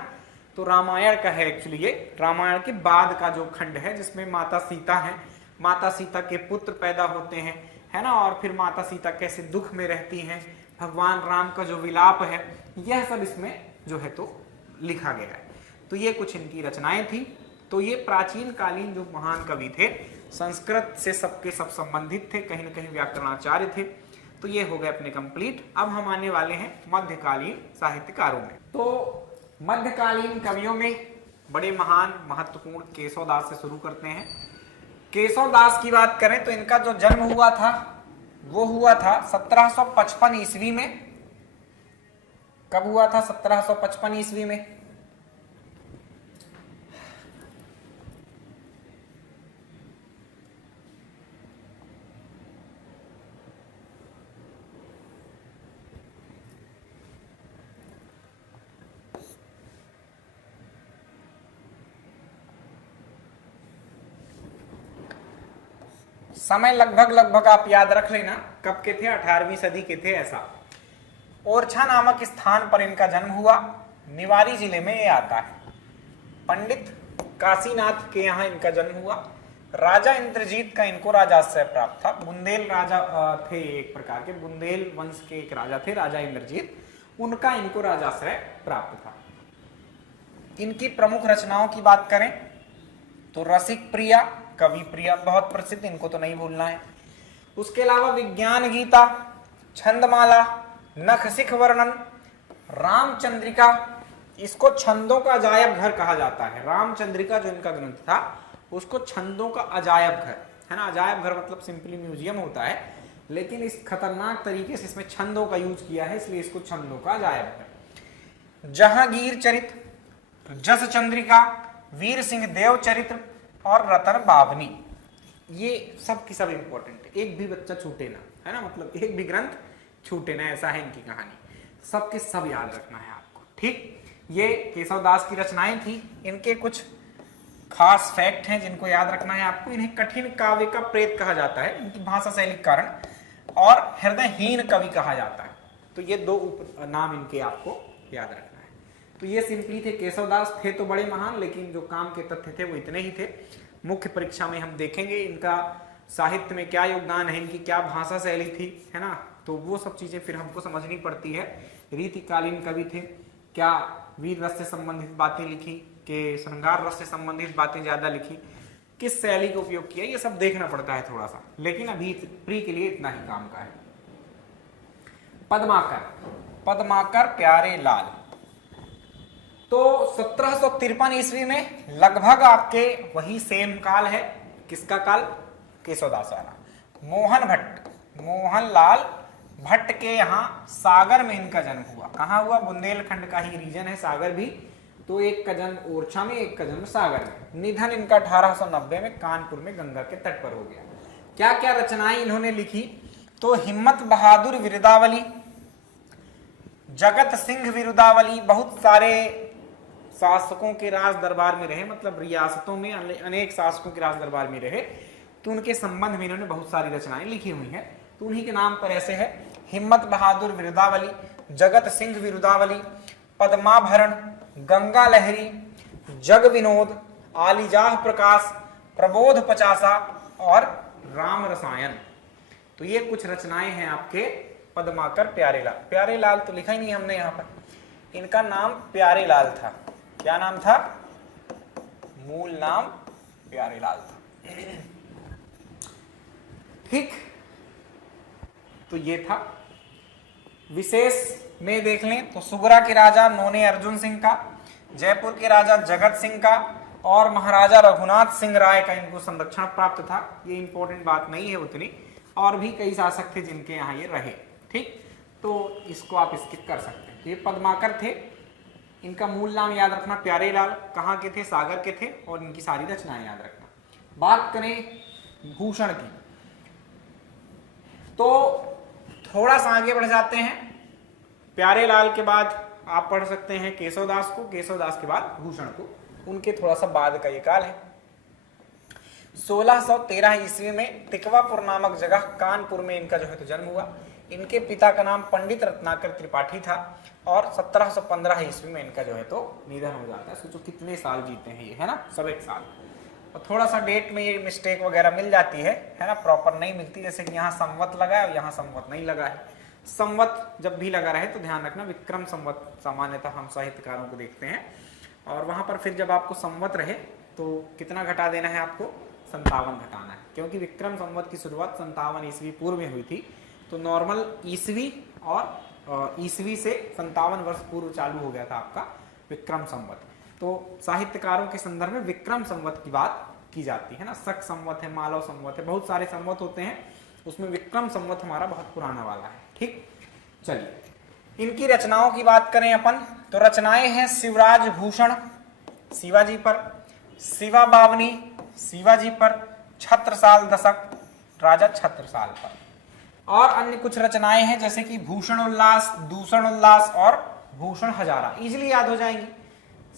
तो रामायण का है एक्चुअली। ये रामायण के बाद का जो खंड है जिसमें माता सीता है, माता सीता के पुत्र पैदा होते हैं, है ना, और फिर माता सीता कैसे दुख में रहती हैं, भगवान राम का जो विलाप है, यह सब इसमें जो है तो लिखा गया है। तो ये कुछ इनकी रचनाएं थी। तो ये प्राचीन कालीन जो महान कवि थे, संस्कृत से सबके सब संबंधित थे, कहीं ना कहीं व्याकरणाचार्य थे। तो ये हो गए अपने कंप्लीट। अब हम आने वाले हैं मध्यकालीन साहित्यकारों में। तो मध्यकालीन कवियों में बड़े महान महत्वपूर्ण केशव दास से शुरू करते हैं। केशव दास की बात करें तो इनका जो जन्म हुआ था वो हुआ था 1755 ईस्वी में। कब हुआ था? 1755 ईस्वी में। समय लगभग आप याद रख लेना कब के थे, 18वीं सदी के थे ऐसा। ओरछा नामक स्थान पर इनका जन्म हुआ, निवारी जिले में ये आता है। पंडित काशीनाथ के यहाँ इनका जन्म हुआ। राजा इंद्रजीत का इनको राजाश्रय प्राप्त था। बुंदेल राजा थे एक प्रकार के, बुंदेल वंश के एक राजा थे राजा इंद्रजीत, उनका इनको राजाश्रय प्राप्त था। इनकी प्रमुख रचनाओं की बात करें तो रसिक प्रिया, कवि प्रिया बहुत प्रसिद्ध, इनको तो नहीं भूलना है। उसके अलावा विज्ञान गीता, छंदमाला, नखशिख वर्णन, रामचंद्रिका, इसको छंदों का अजायब घर कहा जाता है। रामचंद्रिका जो इनका ग्रंथ था उसको छंदों का अजायब घर, है ना, अजायब घर मतलब सिंपली म्यूजियम होता है, लेकिन इस खतरनाक तरीके से इसमें छंदों का यूज किया है, इसलिए इसको छंदों का अजायब घर। जहांगीर चरित, जस चंद्रिका, वीर सिंह देव चरित्र और रतन बावनी, ये सब की सब इंपॉर्टेंट है, एक भी बच्चा छूटे ना, है ना, मतलब एक भी ग्रंथ छूटे ना, ऐसा है इनकी कहानी। सबके सब याद रखना है आपको, ठीक। ये केशव दास की रचनाएं थी। इनके कुछ खास फैक्ट हैं जिनको याद रखना है आपको। इन्हें कठिन काव्य का प्रेत कहा जाता है इनकी भाषा शैली के कारण, और हृदयहीन कवि कहा जाता है। तो ये दो नाम इनके आपको याद रखना है। तो ये सिंपली थे केशव दास। थे तो बड़े महान, लेकिन जो काम के तथ्य थे वो इतने ही थे। मुख्य परीक्षा में हम देखेंगे इनका साहित्य में क्या योगदान है, इनकी क्या भाषा शैली थी, है ना, तो वो सब चीजें फिर हमको समझनी पड़ती है। रीतिकालीन कवि थे, क्या वीर रस से संबंधित बातें लिखी, कि श्रृंगार रस से संबंधित बातें ज्यादा लिखी, किस शैली का उपयोग किया, ये सब देखना पड़ता है थोड़ा सा, लेकिन अभी प्री के लिए इतना ही काम का है। पद्माकर, पद्माकर प्यारे लाल, तो 1753 ईस्वी में लगभग आपके वही सेम काल है। किसका काल? केशवदास वाला। मोहन भट्ट, मोहनलाल भट्ट के यहाँ सागर में इनका जन्म हुआ। कहाँ हुआ? बुंदेलखंड का ही रीजन है सागर भी। तो एक का जन्म ओरछा में, एक का जन्म सागर में। निधन इनका 1890 में कानपुर में गंगा के तट पर हो गया। क्या क्या रचनाएं इन्होंने लिखी? तो हिम्मत बहादुर विरुदावली, जगत सिंह विरुदावली, बहुत सारे शासकों के राज दरबार में रहे, मतलब रियासतों में अनेक शासकों के राज दरबार में रहे, तो उनके संबंध में इन्होंने बहुत सारी रचनाएं लिखी हुई हैं। तो उन्हीं के नाम पर ऐसे है: हिम्मत बहादुर विरुदावली, जगत सिंह विरुदावली, पद्माभरण, गंगा लहरी, जग विनोद, आलिजाह प्रकाश, प्रबोध पचासा और राम रसायन। तो ये कुछ रचनाएं हैं आपके पद्माकर प्यारेलाल। प्यारेलाल तो लिखा ही नहीं हमने यहाँ पर, इनका नाम प्यारेलाल था। क्या नाम था? मूल नाम प्यारेलाल था। ठीक, तो ये था। विशेष में देख लें तो सुगरा के राजा नोने अर्जुन सिंह का, जयपुर के राजा जगत सिंह का और महाराजा रघुनाथ सिंह राय का इनको संरक्षण प्राप्त था। ये इंपॉर्टेंट बात नहीं है उतनी, और भी कई शासक थे जिनके यहाँ ये रहे। ठीक, तो इसको आप स्किप कर सकते हैं। तो ये पद्माकर थे, इनका मूल नाम याद रखना प्यारेलाल, कहाँ के थे? सागर के थे, और इनकी सारी रचनाएं याद रखना। बात करें भूषण की, तो थोड़ा सा आगे बढ़ जाते हैं। प्यारेलाल के बाद आप पढ़ सकते हैं केशवदास को, केशवदास के बाद भूषण को उनके थोड़ा सा बाद का ये काल है। 1613 ईस्वी में तिकवापुर नामक जगह कानपुर में इनका जो है तो जन्म हुआ। इनके पिता का नाम पंडित रत्नाकर त्रिपाठी था और 1715 ईस्वी में इनका जो है तो निधन हो जाता है। सोचो कितने साल जीते हैं ये, है ना, सब एक साल। और थोड़ा सा डेट में ये मिस्टेक वगैरह मिल जाती है ना, प्रॉपर नहीं मिलती, जैसे कि यहाँ संवत लगा है और यहाँ संवत नहीं लगा है। संवत जब भी लगा रहे तो ध्यान रखना विक्रम संवत सामान्यतः हम साहित्यकारों को देखते हैं, और वहां पर फिर जब आपको संवत रहे तो कितना घटा देना है आपको, 57 घटाना है, क्योंकि विक्रम संवत की शुरुआत 57 ईस्वी पूर्व में हुई थी। तो नॉर्मल ईस्वी और ईस्वी से 57 वर्ष पूर्व चालू हो गया था आपका विक्रम संवत। तो साहित्यकारों के संदर्भ में विक्रम संवत की बात की जाती है ना। शक संवत है, मालव संवत है, बहुत सारे संवत होते हैं, उसमें विक्रम संवत हमारा बहुत पुराना वाला है। ठीक, चलिए इनकी रचनाओं की बात करें अपन तो रचनाएं हैं शिवराज भूषण शिवाजी पर, शिवा बावनी शिवाजी पर, छत्रसाल दशक राजा छत्रसाल पर, और अन्य कुछ रचनाएं हैं जैसे कि भूषण उल्लास, दूषण उल्लास और भूषण हजारा। इजिली याद हो जाएंगी।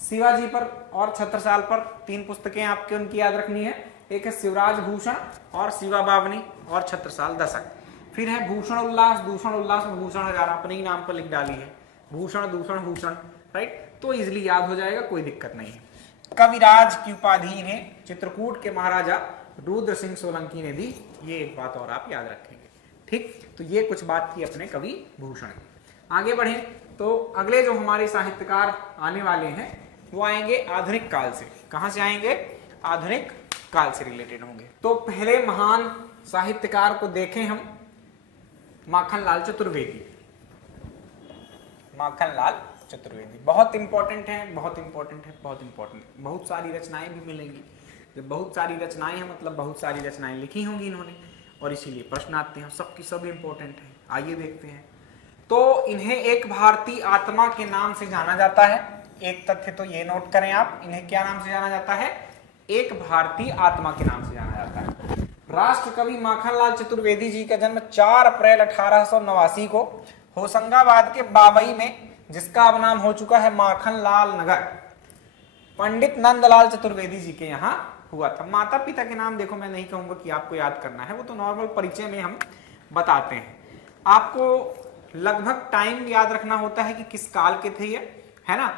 शिवाजी पर और छत्रसाल पर 3 पुस्तकें आपके उनकी याद रखनी है। एक है शिवराज भूषण और शिवा बावनी और छत्रसाल दशक। फिर है भूषण उल्लास, दूषण उल्लास और भूषण हजारा, अपने ही नाम पर लिख डाली है, भूषण दूषण भूषण, राइट, तो इजिली याद हो जाएगा, कोई दिक्कत नहीं है। कविराज की उपाधि इन्हें चित्रकूट के महाराजा रुद्र सिंह सोलंकी ने दी, ये एक बात और आप याद रखेंगे। ठीक, तो ये कुछ बात की अपने कवि भूषण की। आगे बढ़े तो अगले जो हमारे साहित्यकार आने वाले हैं वो आएंगे आधुनिक काल से। कहां से आएंगे? आधुनिक काल से रिलेटेड होंगे। तो पहले महान साहित्यकार को देखें हम, माखनलाल चतुर्वेदी। माखनलाल चतुर्वेदी बहुत इंपॉर्टेंट है, बहुत इंपॉर्टेंट है, बहुत इंपॉर्टेंट। बहुत सारी रचनाएं भी मिलेंगी। जब बहुत सारी रचनाएं हैं मतलब बहुत सारी रचनाएं लिखी होंगी इन्होंने, और इसीलिए प्रश्न आते हैं, सबकी सब इंपॉर्टेंट है। आइए देखते हैं। तो इन्हें एक भारतीय आत्मा के नाम से जाना जाता है। एक तथ्य तो ये नोट करें आप, इन्हें क्या नाम से जाना जाता है? एक भारतीय आत्मा के नाम से जाना जाता है। राष्ट्र कवि माखनलाल चतुर्वेदी जी का जन्म 4 अप्रैल 1889 को होशंगाबाद के बाबई में, जिसका अब नाम हो चुका है माखनलाल नगर, पंडित नंदलाल चतुर्वेदी जी के यहाँ हुआ था। माता पिता के नाम देखो, मैं नहीं कहूंगा कि आपको याद करना है, वो तो नॉर्मल परिचय में हम बताते हैं। आपको लगभग टाइम याद रखना होता है कि किस काल के थे ये, है ना।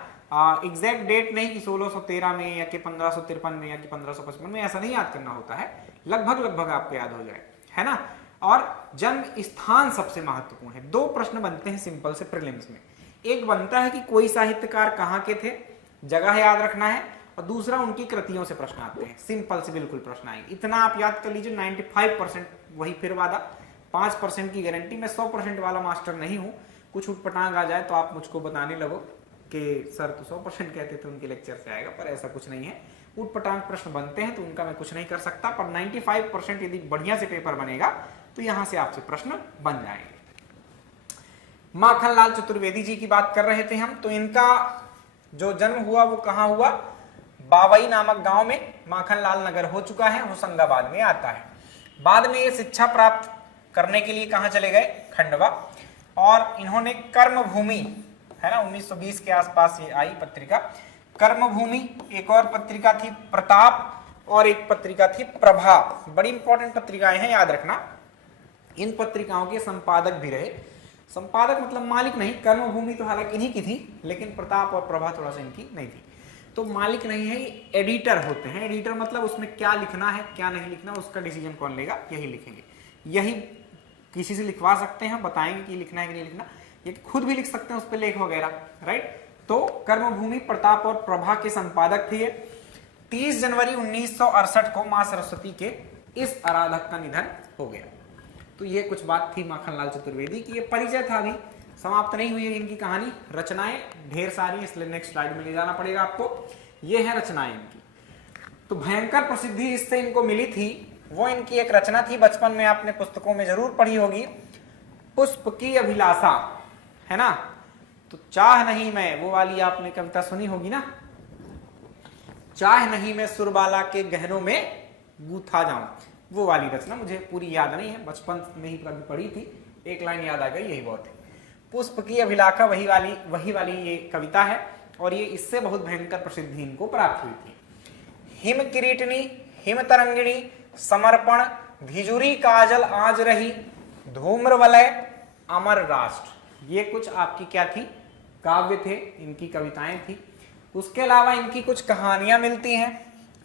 एग्जैक्ट डेट नहीं कि 1613 में या कि 1553 में या कि 1555 में, ऐसा नहीं याद करना होता है। लगभग आपको याद हो जाए, है ना। और जन्म स्थान सबसे महत्वपूर्ण है। 2 प्रश्न बनते हैं सिंपल से प्रीलिम्स में। एक बनता है कि कोई साहित्यकार कहाँ के थे, जगह याद रखना है, और दूसरा उनकी कृतियों से प्रश्न आते हैं। सिंपल से बिल्कुल प्रश्न आएंगे। इतना आप याद कर लीजिए, 95%। वही फिर वादा, 5% की गारंटी। मैं 100% वाला मास्टर नहीं हूं। कुछ उठपटांग आ जाए तो आप मुझको बताने लगो कि सर तो 100% कहते थे उनके लेक्चर से आएगा, पर ऐसा कुछ नहीं है। उठपटांग प्रश्न बनते हैं तो उनका मैं कुछ नहीं कर सकता, पर 95% यदि बढ़िया से पेपर बनेगा तो यहां से आपसे प्रश्न बन जाएंगे। माखनलाल चतुर्वेदी जी की बात कर रहे थे हम, तो इनका जो जन्म हुआ वो कहां हुआ? बावई नामक गांव में। माखनलाल नगर हो चुका है, होशंगाबाद में आता है। बाद में ये शिक्षा प्राप्त करने के लिए कहां चले गए? खंडवा। और इन्होंने कर्मभूमि, है ना, 1920 के आसपास ये आई पत्रिका कर्मभूमि। एक और पत्रिका थी प्रताप, और एक पत्रिका थी प्रभा। बड़ी इंपॉर्टेंट पत्रिकाएं हैं, याद रखना। इन पत्रिकाओं के संपादक भी रहे। संपादक मतलब मालिक नहीं। कर्मभूमि तो हालांकि इन्हीं की थी, लेकिन प्रताप और प्रभा थोड़ा सा इनकी नहीं थी। तो मालिक नहीं है, एडिटर होते हैं। एडिटर मतलब उसमें क्या लिखना है क्या नहीं लिखना, उसका डिसीजन कौन लेगा? यही लिखेंगे। यही किसी से लिखवा सकते हैं, बताएंगे कि लिखना है कि नहीं लिखना। ये खुद भी लिख सकते हैं उस पर लेख वगैरह, राइट। तो कर्मभूमि, प्रताप और प्रभा के संपादक थे। 30 जनवरी 1968 को मां सरस्वती के इस आराधक का निधन हो गया। तो ये कुछ बात थी माखनलाल चतुर्वेदी की। ये परिचय था, अभी समाप्त नहीं हुई है इनकी कहानी। रचनाएं ढेर सारी, इसलिए नेक्स्ट स्लाइड में ले जाना पड़ेगा आपको। ये है रचनाएं इनकी। तो भयंकर प्रसिद्धि इससे इनको मिली थी। वो इनकी एक रचना थी, बचपन में आपने पुस्तकों में जरूर पढ़ी होगी, पुष्प की अभिलाषा, है ना। तो चाह नहीं मैं, वो वाली आपने कविता सुनी होगी ना, चाह नहीं मैं सुरबाला के गहनों में गूथा जाऊं। वो वाली रचना मुझे पूरी याद नहीं है, बचपन में ही कभी पढ़ी थी। एक लाइन याद आ गई, यही बहुत है। पुष्प की अभिलाषा वही वाली ये कविता है। और ये इससे बहुत भयंकर प्रसिद्धि इनको प्राप्त हुई थी। हिम किरीटनी, हिम तरंगिणी, समर्पण, धिजुरी काजल आज रही, धूम्रवलय, अमर राष्ट्र, ये कुछ आपकी क्या थी, काव्य थे, इनकी कविताएं थी। उसके अलावा इनकी कुछ कहानियां मिलती हैं।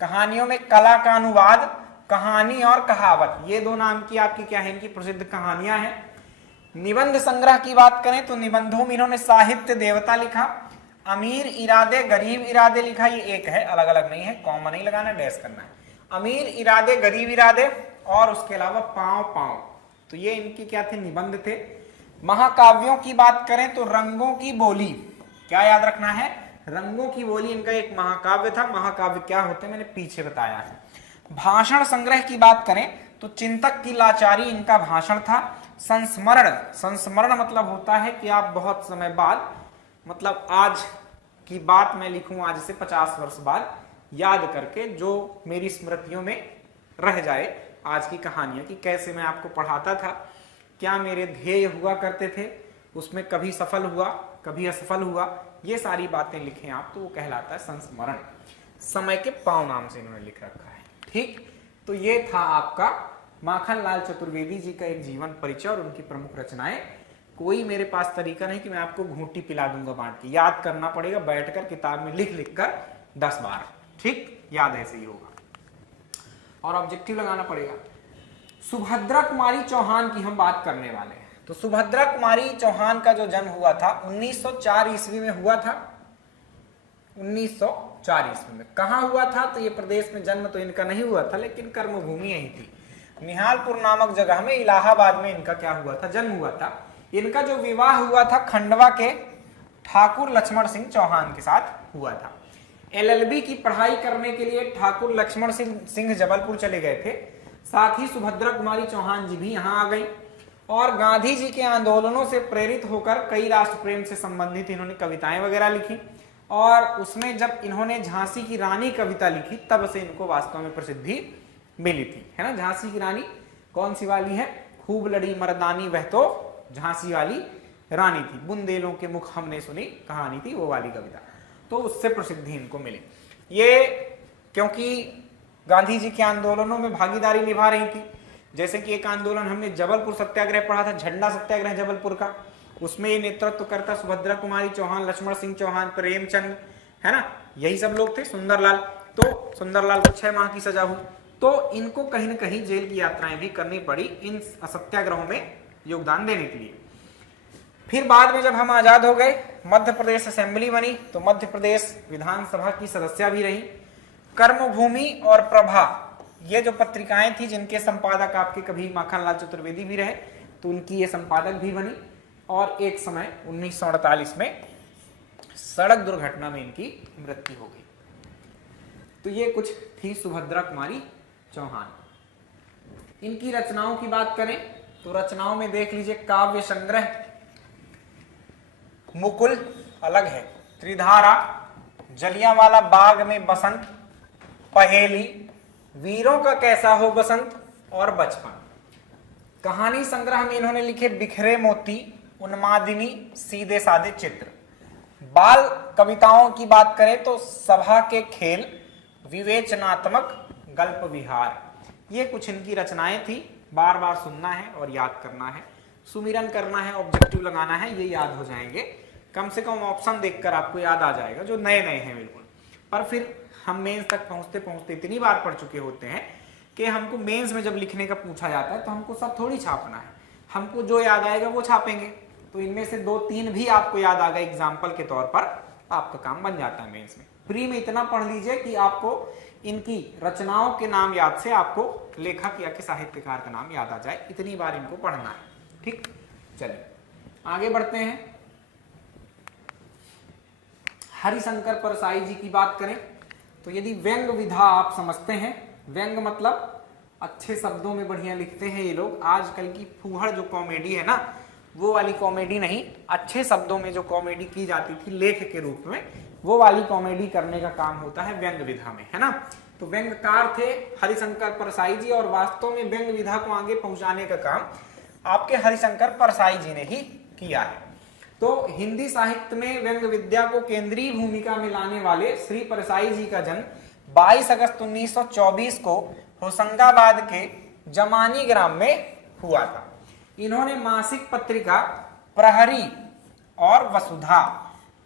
कहानियों में कला का अनुवाद, कहानी और कहावत, ये दो नाम की आपकी क्या है, इनकी प्रसिद्ध कहानियां हैं। निबंध संग्रह की बात करें तो निबंधों में इन्होंने साहित्य देवता लिखा, अमीर इरादे गरीब इरादे लिखा, ये एक है, अलग अलग नहीं है, कॉमा नहीं लगाना, डैश करना है। अमीर इरादे गरीब इरादे, और उसके अलावा पांव पांव, तो ये इनकी क्या थे, निबंध थे। महाकाव्यों की बात करें तो रंगों की बोली, क्या याद रखना है, रंगों की बोली इनका एक महाकाव्य था। महाकाव्य क्या होते हैं मैंने पीछे बताया है। भाषण संग्रह की बात करें तो चिंतक की लाचारी इनका भाषण था। संस्मरण, संस्मरण मतलब होता है कि आप बहुत समय बाद, मतलब आज की बात मैं लिखूं आज से 50 वर्ष बाद, याद करके जो मेरी स्मृतियों में रह जाए आज की कहानियां, कि कैसे मैं आपको पढ़ाता था, क्या मेरे ध्येय हुआ करते थे, उसमें कभी सफल हुआ कभी असफल हुआ, ये सारी बातें लिखें आप तो वो कहलाता है संस्मरण। समय के पांव नाम से इन्होंने लिख रखा है। ठीक, तो ये था आपका माखनलाल चतुर्वेदी जी का एक जीवन परिचय और उनकी प्रमुख रचनाएं। कोई मेरे पास तरीका नहीं कि मैं आपको घूंटी पिला दूंगा बांट के, याद करना पड़ेगा बैठकर किताब में लिख लिख कर 10 बार। ठीक, याद ऐसे ही होगा और ऑब्जेक्टिव लगाना पड़ेगा। सुभद्रा कुमारी चौहान की हम बात करने वाले हैं। तो सुभद्रा कुमारी चौहान का जो जन्म हुआ था 1904 ईस्वी में हुआ था। 1904 ईस्वी में कहाँ हुआ था, तो ये प्रदेश में जन्म तो इनका नहीं हुआ था, लेकिन कर्मभूमि यही थी। निहालपुर नामक जगह में इलाहाबाद में इनका क्या हुआ था, जन्म हुआ था। इनका जो विवाह हुआ था खंडवा के ठाकुर लक्ष्मण सिंह चौहान के साथ हुआ था। LLB की पढ़ाई करने के लिए ठाकुर लक्ष्मण सिंह जबलपुर चले गए थे। साथ ही सुभद्रा कुमारी चौहान जी भी यहाँ आ गई और गांधी जी के आंदोलनों से प्रेरित होकर कई राष्ट्र प्रेम से संबंधित इन्होंने कविताएं वगैरह लिखी। और उसमें जब इन्होंने झांसी की रानी कविता लिखी तब से इनको वास्तव में प्रसिद्धि मिली थी, है ना। झांसी की रानी कौन सी वाली है, खूब लड़ी मर्दानी वह तो झांसी वाली रानी थी, बुंदेलों के मुख हमने सुनी कहानी थी, वो वाली कविता, तो उससे प्रसिद्धि इनको मिली। ये क्योंकि गांधी जी के आंदोलनों में भागीदारी निभा रही थी। जैसे कि एक आंदोलन हमने जबलपुर सत्याग्रह पढ़ा था, झंडा सत्याग्रह जबलपुर का, उसमें ये नेतृत्व करता सुभद्रा कुमारी चौहान, लक्ष्मण सिंह चौहान, प्रेमचंद, है ना, यही सब लोग थे। सुंदरलाल, तो सुंदरलाल को 6 माह की सजा हुई, तो इनको कहीं ना कहीं जेल की यात्राएं भी करनी पड़ी इन सत्याग्रहों में योगदान देने के लिए। फिर बाद में जब हम आजाद हो गए, मध्य प्रदेश असेंबली बनी, तो मध्य प्रदेश विधानसभा की सदस्य भी रही। कर्मभूमि और प्रभा, ये जो पत्रिकाएं थी जिनके संपादक आपके कभी माखनलाल चतुर्वेदी भी रहे, तो उनकी ये संपादक भी बनी। और एक समय 1948 में सड़क दुर्घटना में इनकी मृत्यु हो गई। तो ये कुछ थी सुभद्रा कुमारी चौहान। इनकी रचनाओं की बात करें तो रचनाओं में देख लीजिए, काव्य संग्रह मुकुल अलग है, त्रिधारा, जलियांवाला बाग में बसंत, पहेली, वीरों का कैसा हो बसंत और बचपन। कहानी संग्रह में इन्होंने लिखे बिखरे मोती, उन्मादिनी, सीधे साधे चित्र। बाल कविताओं की बात करें तो सभा के खेल, विवेचनात्मक, गल्प विहार, ये कुछ इनकी रचनाएं थी। बार बार सुनना है और याद करना है, सुमिरन करना है, ऑब्जेक्टिव लगाना है, ये याद हो जाएंगे। कम से कम ऑप्शन देखकर आपको याद आ जाएगा जो नए नए हैं बिल्कुल। पर फिर हम मेंस तक पहुंचते पहुंचते इतनी बार पढ़ चुके होते हैं कि हमको मेंस में जब लिखने का पूछा जाता है तो हमको सब थोड़ी छापना है, हमको जो याद आएगा वो छापेंगे। तो इनमें से 2-3 भी आपको याद आ गए एग्जाम्पल के तौर पर, आपका काम बन जाता है मेंस में। प्री में इतना पढ़ लीजिए कि आपको इनकी रचनाओं के नाम याद से आपको लेखक या के साहित्यकार का नाम याद आ जाए, इतनी बार इनको पढ़ना है। ठीक, चलिए आगे बढ़ते हैं। हरिशंकर परसाई जी की बात करें तो यदि व्यंग विधा आप समझते हैं, व्यंग मतलब अच्छे शब्दों में बढ़िया लिखते हैं ये लोग। आजकल की फूहड़ जो कॉमेडी है ना, वो वाली कॉमेडी नहीं, अच्छे शब्दों में जो कॉमेडी की जाती थी लेख के रूप में, वो वाली कॉमेडी करने का काम होता है व्यंग विधा में, है ना। तो व्यंगकार थे हरिशंकर परसाई जी और वास्तव में व्यंग विधा को आगे पहुंचाने का काम आपके हरिशंकर परसाई जी ने ही किया है। तो हिंदी साहित्य में व्यंग्य विद्या को केंद्रीय भूमिका में लाने वाले श्री परसाई जी का जन्म 22 अगस्त 1924 को होशंगाबाद के जमानी ग्राम में हुआ था। इन्होंने मासिक पत्रिका प्रहरी और वसुधा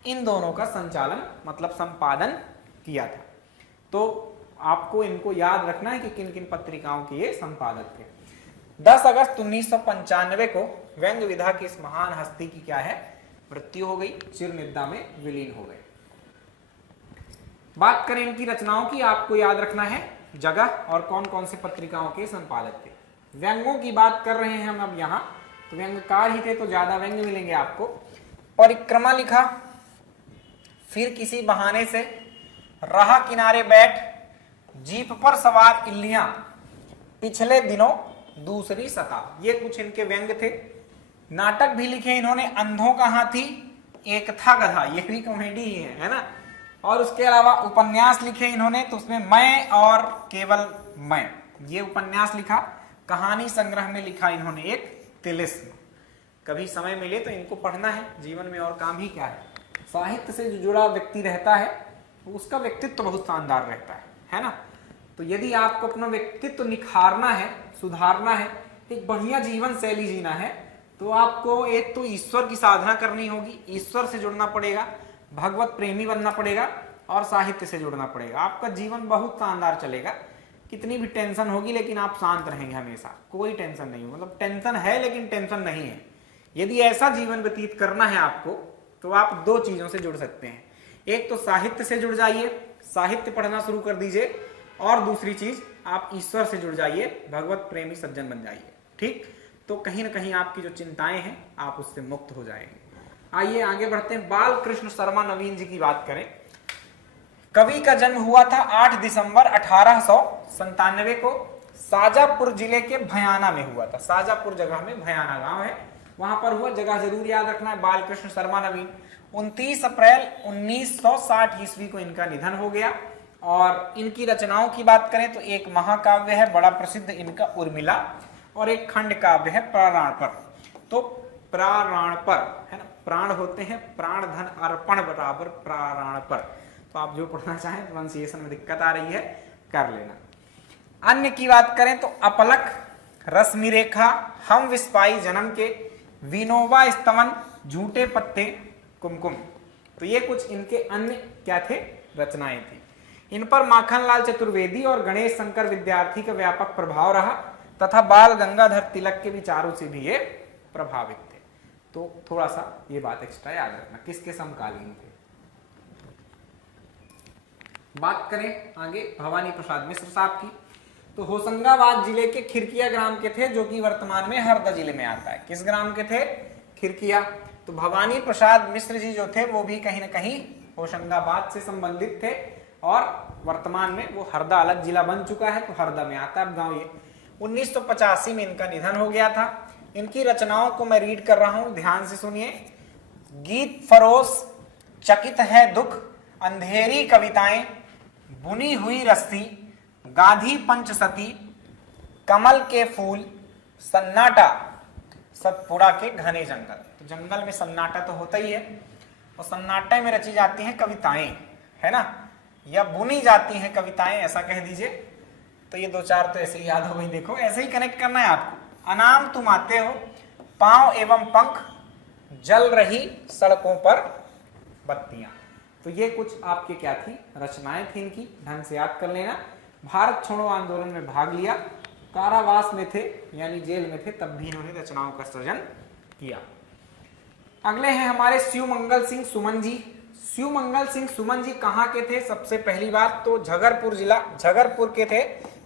इन दोनों का संचालन मतलब संपादन किया था। तो आपको इनको याद रखना है कि किन किन पत्रिकाओं के ये संपादक थे। 10 अगस्त 1995 को व्यंग्य विधा की इस महान हस्ती की क्या है, मृत्यु हो गई, चिरनिद्रा में विलीन हो गए। बात करें इनकी रचनाओं की, आपको याद रखना है जगह और कौन कौन से पत्रिकाओं के संपादक थे। व्यंग्यों की बात कर रहे हैं हम अब यहाँ, तो व्यंग्यकार ही थे तो ज्यादा व्यंग्य मिलेंगे आपको। परिक्रमा लिखा, फिर किसी बहाने से, राह किनारे बैठ, जीप पर सवार इल्लियां, पिछले दिनों दूसरी सता, ये कुछ इनके व्यंग्य थे। नाटक भी लिखे इन्होंने, अंधों का हाथी, एक था गधा, ये भी कॉमेडी ही है ना। और उसके अलावा उपन्यास लिखे इन्होंने, तो उसमें मैं और केवल मैं, ये उपन्यास लिखा। कहानी संग्रह में लिखा इन्होंने एक तिलिस्म। कभी समय मिले तो इनको पढ़ना है, जीवन में और काम ही क्या है। साहित्य से जो जुड़ा व्यक्ति रहता है उसका व्यक्तित्व तो बहुत शानदार रहता है ना। तो यदि आपको अपना व्यक्तित्व निखारना है, सुधारना है, एक बढ़िया जीवन शैली जीना है, तो आपको एक तो ईश्वर की साधना करनी होगी, ईश्वर से जुड़ना पड़ेगा, भगवत प्रेमी बनना पड़ेगा और साहित्य से जुड़ना पड़ेगा। आपका जीवन बहुत शानदार चलेगा। कितनी भी टेंशन होगी लेकिन आप शांत रहेंगे हमेशा, कोई टेंशन नहीं हो, मतलब टेंशन है लेकिन टेंशन नहीं है। यदि ऐसा जीवन व्यतीत करना है आपको, तो आप दो चीजों से जुड़ सकते हैं। एक तो साहित्य से जुड़ जाइए, साहित्य पढ़ना शुरू कर दीजिए, और दूसरी चीज आप ईश्वर से जुड़ जाइए, भगवत प्रेमी सज्जन बन जाइए। ठीक, तो कहीं ना कहीं आपकी जो चिंताएं हैं आप उससे मुक्त हो जाएंगे। आइए आगे बढ़ते हैं। बाल कृष्ण शर्मा नवीन जी की बात करें। कवि का जन्म हुआ था 8 दिसंबर 1897 को, शाजापुर जिले के भयाना में हुआ था। शाजापुर जगह में भयाना गांव है, वहां पर हुआ। जगह जरूर याद रखना है, बाल कृष्ण शर्मा नवीन। 29 अप्रैल 1960 ईस्वी को इनका निधन हो गया। और इनकी रचनाओं की बात करें तो एक महाकाव्य है बड़ा प्रसिद्ध इनका उर्मिला, और एक खंड काव्य है प्राणार्पण। तो प्राणार्पण है ना, प्राण होते हैं, प्राण धन अर्पण बराबर प्राणार्पण। तो आप जो पढ़ना चाहें, प्रोनाउंसिएशन में दिक्कत आ रही है कर लेना। अन्य की बात करें तो अपलक, रश्मि रेखा, हम विस्पाई जन्म के, विनोबा स्तवन, झूठे पत्ते, कुमकुम। तो ये कुछ इनके अन्य क्या थे, रचनाएं थी। इन पर माखनलाल चतुर्वेदी और गणेश शंकर विद्यार्थी का व्यापक प्रभाव रहा, तथा बाल गंगाधर तिलक के विचारों से भी ये प्रभावित थे। तो थोड़ा सा ये बात एक्स्ट्रा याद रखना, किसके समकालीन थे। बात करें आगे भवानी प्रसाद मिश्र साहब की, तो होशंगाबाद जिले के खिरकिया ग्राम के थे, जो कि वर्तमान में हरदा जिले में आता है। किस ग्राम के थे, खिरकिया। तो भवानी प्रसाद मिश्र जी जो थे वो भी कहीं ना कहीं होशंगाबाद से संबंधित थे, और वर्तमान में वो हरदा अलग जिला बन चुका है, तो हरदा में आता है अब गांव ये। 1985 में इनका निधन हो गया था। इनकी रचनाओं को मैं रीड कर रहा हूं, ध्यान से सुनिए। गीत फरोश, चकित है दुख, अंधेरी कविताएं, बुनी हुई रस्सी, गांधी पंचसती, कमल के फूल, सन्नाटा, सतपुड़ा के घने जंगल। तो जंगल में सन्नाटा तो होता ही है, और सन्नाटे में रची जाती हैं कविताएं, है ना, या बुनी जाती हैं कविताएं, ऐसा कह दीजिए। तो ये दो चार तो ऐसे ही याद हो गई, देखो ऐसे ही कनेक्ट करना है आपको। अनाम तुम आते हो, पांव एवं पंख, जल रही सड़कों पर बत्तियां। तो ये कुछ आपके क्या थी, रचनाएं थी इनकी, ढंग से याद कर लेना। भारत छोड़ो आंदोलन में भाग लिया, कारावास में थे यानी जेल में थे, तब भी इन्होंने रचनाओं का सृजन किया। अगले हैं हमारे शिवमंगल सिंह सुमन जी। शिवमंगल सिंह सुमन जी कहाँ के थे, सबसे पहली बात तो झगरपुर जिला, झगरपुर के थे।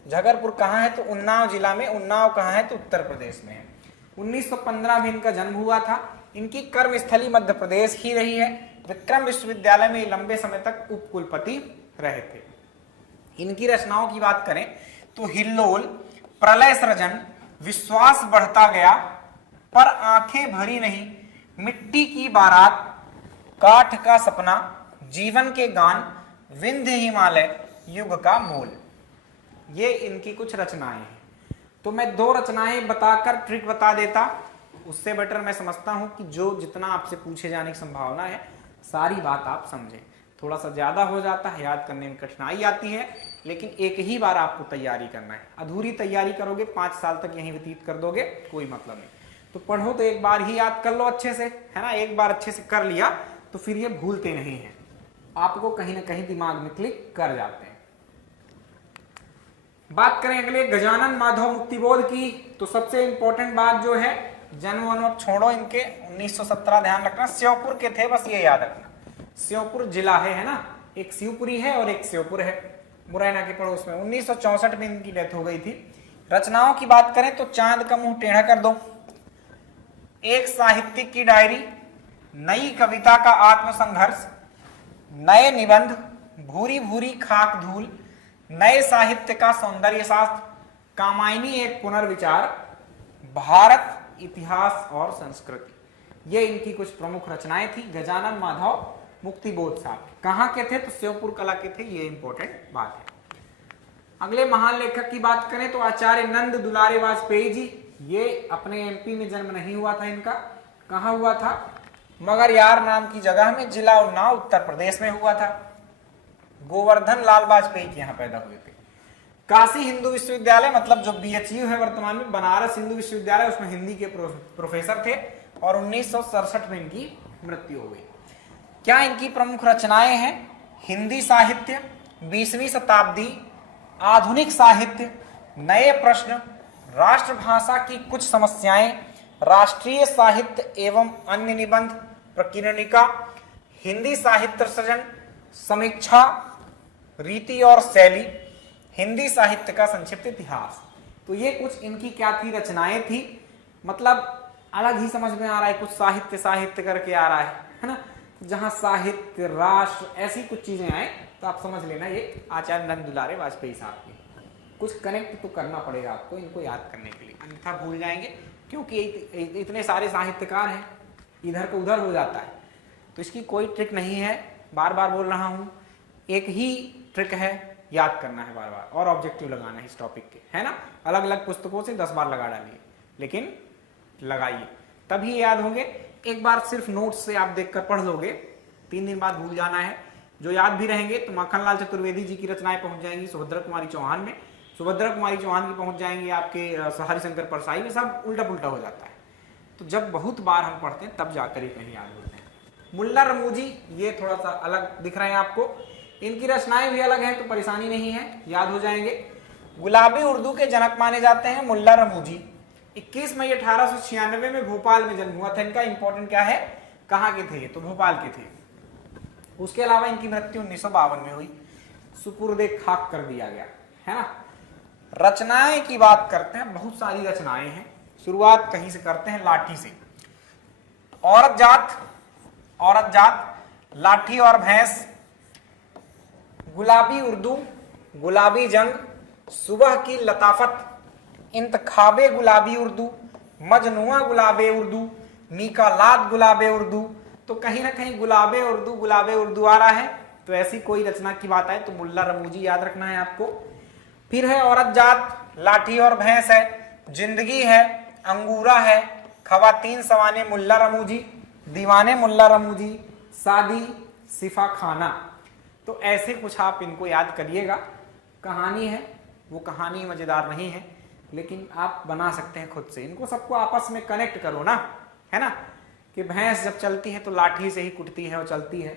झगरपुर कहाँ है, तो उन्नाव जिला में। उन्नाव कहाँ है, तो उत्तर प्रदेश में है। 1915 में इनका जन्म हुआ था। इनकी कर्मस्थली मध्य प्रदेश ही रही है। विक्रम विश्वविद्यालय में लंबे समय तक उप कुलपति रहे थे। इनकी रचनाओं की बात करें तो हिल्लोल, प्रलय सृजन, विश्वास बढ़ता गया, पर आंखें भरी नहीं, मिट्टी की बारात, काठ का सपना, जीवन के गान, विंध्य हिमालय, युग का मूल। ये इनकी कुछ रचनाएं हैं। तो मैं दो रचनाएं बताकर ट्रिक बता देता, उससे बेटर मैं समझता हूं कि जो जितना आपसे पूछे जाने की संभावना है सारी बात आप समझें। थोड़ा सा ज्यादा हो जाता है, याद करने में कठिनाई आती है, लेकिन एक ही बार आपको तैयारी करना है। अधूरी तैयारी करोगे 5 साल तक यहीं व्यतीत कर दोगे, कोई मतलब नहीं। तो पढ़ो तो एक बार ही याद कर लो अच्छे से, है ना। एक बार अच्छे से कर लिया तो फिर ये भूलते नहीं है, आपको कहीं ना कहीं दिमाग में क्लिक कर जाते हैं। बात करें अगले गजानन माधव मुक्तिबोध की, तो सबसे इंपॉर्टेंट बात जो है, जन्म वन्म छोड़ो इनके, 1917 ध्यान रखना, श्योपुर के थे, बस ये याद रखना। श्योपुर जिला है ना, एक शिवपुरी है और एक श्योपुर है, मुरैना के पड़ोस में। 1964 में इनकी डेथ हो गई थी। रचनाओं की बात करें तो चांद का मुंह टेढ़ा कर दो, एक साहित्यिक की डायरी, नई कविता का आत्मसंघर्ष, नए निबंध, भूरी भूरी खाक धूल, नए साहित्य का सौंदर्य शास्त्र, कामायनी एक पुनर्विचार, भारत इतिहास और संस्कृति। ये इनकी कुछ प्रमुख रचनाएं थी। गजानन माधव मुक्तिबोध साहब कहाँ के थे? तो श्योपुर कला के थे, ये इंपॉर्टेंट बात है। अगले महान लेखक की बात करें तो आचार्य नंद दुलारे वाजपेयी जी, ये अपने एमपी में जन्म नहीं हुआ था इनका, कहाँ हुआ था? मगर यार नाम की जगह में, जिला उन्नाव उत्तर प्रदेश में हुआ था। गोवर्धन लाल वाजपेयी के यहाँ पैदा हुए थे। काशी हिंदू विश्वविद्यालय, मतलब जो बीएचयू है वर्तमान में, बनारस हिंदू विश्वविद्यालय, उसमें हिंदी के प्रोफेसर थे और 1967 में इनकी मृत्यु हो गई। क्या इनकी प्रमुख रचनाएं हैं? हिंदी साहित्य, 20वीं शताब्दी, आधुनिक साहित्य, नए प्रश्न, राष्ट्रभाषा की कुछ समस्याएं, राष्ट्रीय साहित्य एवं अन्य निबंध, प्रकीर्णिका, हिंदी साहित्य सृजन, समीक्षा, रीति और शैली, हिंदी साहित्य का संक्षिप्त इतिहास। तो ये कुछ इनकी क्या थी? रचनाएं थी। मतलब अलग ही समझ में आ रहा है, कुछ साहित्य साहित्य करके आ रहा है ना। जहां साहित्य, राष्ट्र, ऐसी कुछ चीजें आए तो आप समझ लेना ये आचार्य नंद दुलारे वाजपेयी साहब की। कुछ कनेक्ट तो करना पड़ेगा आपको इनको याद करने के लिए, अन्यथा भूल जाएंगे, क्योंकि इतने सारे साहित्यकार हैं, इधर को उधर हो जाता है। तो इसकी कोई ट्रिक नहीं है, बार बार बोल रहा हूं, एक ही ट्रिक है, याद करना है बार बार और ऑब्जेक्टिव लगाना है इस टॉपिक के, है ना। अलग अलग पुस्तकों से 10 बार लगा डालिए, लेकिन लगाइए तभी याद होंगे। एक बार सिर्फ नोट्स से आप देखकर पढ़ लोगे, 3 दिन बाद भूल जाना है। जो याद भी रहेंगे तो माखनलाल चतुर्वेदी जी की रचनाएं पहुंच जाएंगी सुभद्रा कुमारी चौहान में, सुभद्रा कुमारी चौहान की पहुंच जाएंगी आपके हरिशंकर परसाई में, सब उल्टा पुल्टा हो जाता है। तो जब बहुत बार हम पढ़ते हैं तब जाकर ये कहीं याद होते हैं। मुल्ला रमूजी, ये थोड़ा सा अलग दिख रहे हैं आपको, इनकी रचनाएं भी अलग हैं तो परेशानी नहीं है, याद हो जाएंगे। गुलाबी उर्दू के जनक माने जाते हैं मुल्ला रमूजी। 21 मई 1896 में भोपाल में जन्म हुआ था इनका। इंपॉर्टेंट क्या है, कहाँ के थे? तो भोपाल के थे। उसके अलावा इनकी मृत्यु 1952 में हुई, सुपुर्दे खाक कर दिया गया, है ना। रचनाएं की बात करते हैं, बहुत सारी रचनाएं हैं। शुरुआत कहीं से करते हैं, लाठी से। औरत जात, औरत जात, लाठी और भैंस, गुलाबी उर्दू, गुलाबी जंग, सुबह की लताफत, इंतखाबे गुलाबी उर्दू, मजनुआ गुलाबे उर्दू, निकालात गुलाबे उर्दू। तो कहीं ना कहीं गुलाबे उर्दू आ रहा है। तो ऐसी कोई रचना की बात आए तो मुल्ला रमूजी याद रखना है आपको। फिर है औरत जात, लाठी और भैंस है, जिंदगी है, अंगूरा है, खवातीन सवाने मुल्ला रमूजी, दीवाने मुल्ला रमूजी, शादी, सिफा खाना। तो ऐसे कुछ आप इनको याद करिएगा। कहानी है, वो कहानी मजेदार नहीं है, लेकिन आप बना सकते हैं खुद से। इनको सबको आपस में कनेक्ट करो ना, है ना, कि भैंस जब चलती है तो लाठी से ही कुटती है और चलती है,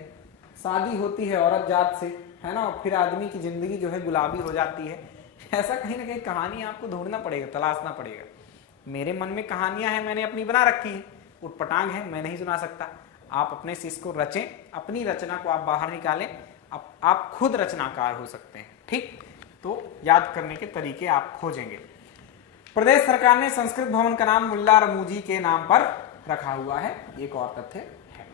शादी होती है औरत जात से, है ना, और फिर आदमी की जिंदगी जो है गुलाबी हो जाती है। ऐसा कहीं ना कहीं कहानी आपको ढूंढना पड़ेगा, तलाशना पड़ेगा। मेरे मन में कहानियां हैं, मैंने अपनी बना रखी है, उटपटांग है, मैं नहीं सुना सकता। आप अपने से इसको रचें, अपनी रचना को आप बाहर निकालें, आप खुद रचनाकार हो सकते हैं। ठीक, तो याद करने के तरीके आप खोजेंगे। प्रदेश सरकार ने संस्कृत भवन का नाम मुल्ला रमूजी के नाम पर रखा हुआ है, एक और तथ्य है।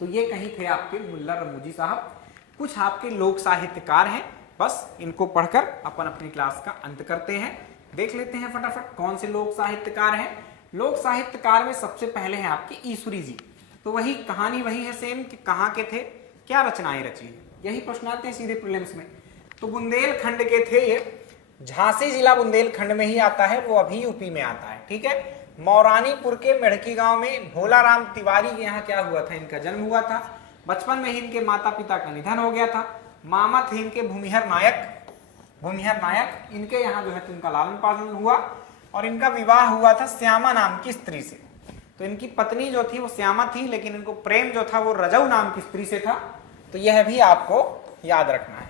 तो ये कहीं थे आपके मुल्ला रमूजी साहब। कुछ आपके लोक साहित्यकार हैं, बस इनको पढ़कर अपन अपनी क्लास का अंत करते हैं। देख लेते हैं फटाफट कौन से लोक साहित्यकार हैं। लोक साहित्यकार में सबसे पहले हैं आपके ईश्वरी जी। तो वही कहानी वही है सेम कि कहाँ के थे, क्या रचनाएं रची है, यही प्रश्न आते हैं सीधे प्रीलिम्स में। तो बुंदेलखंड के थे ये, झांसी जिला बुंदेलखंड में ही आता है, वो अभी यूपी में आता है। ठीक है, मौरानीपुर के मेढ़की गांव में भोलाराम तिवारी के यहाँ क्या हुआ था, इनका जन्म हुआ था। बचपन में ही इनके माता पिता का निधन हो गया था। मामा थे इनके भूमिहर नायक, इनके यहाँ जो है तो इनका लालन पालन हुआ और इनका विवाह हुआ था श्यामा नाम की स्त्री से। तो इनकी पत्नी जो थी वो श्यामा थी, लेकिन इनको प्रेम जो था वो रजऊ नाम की स्त्री से था। तो यह भी आपको याद रखना है।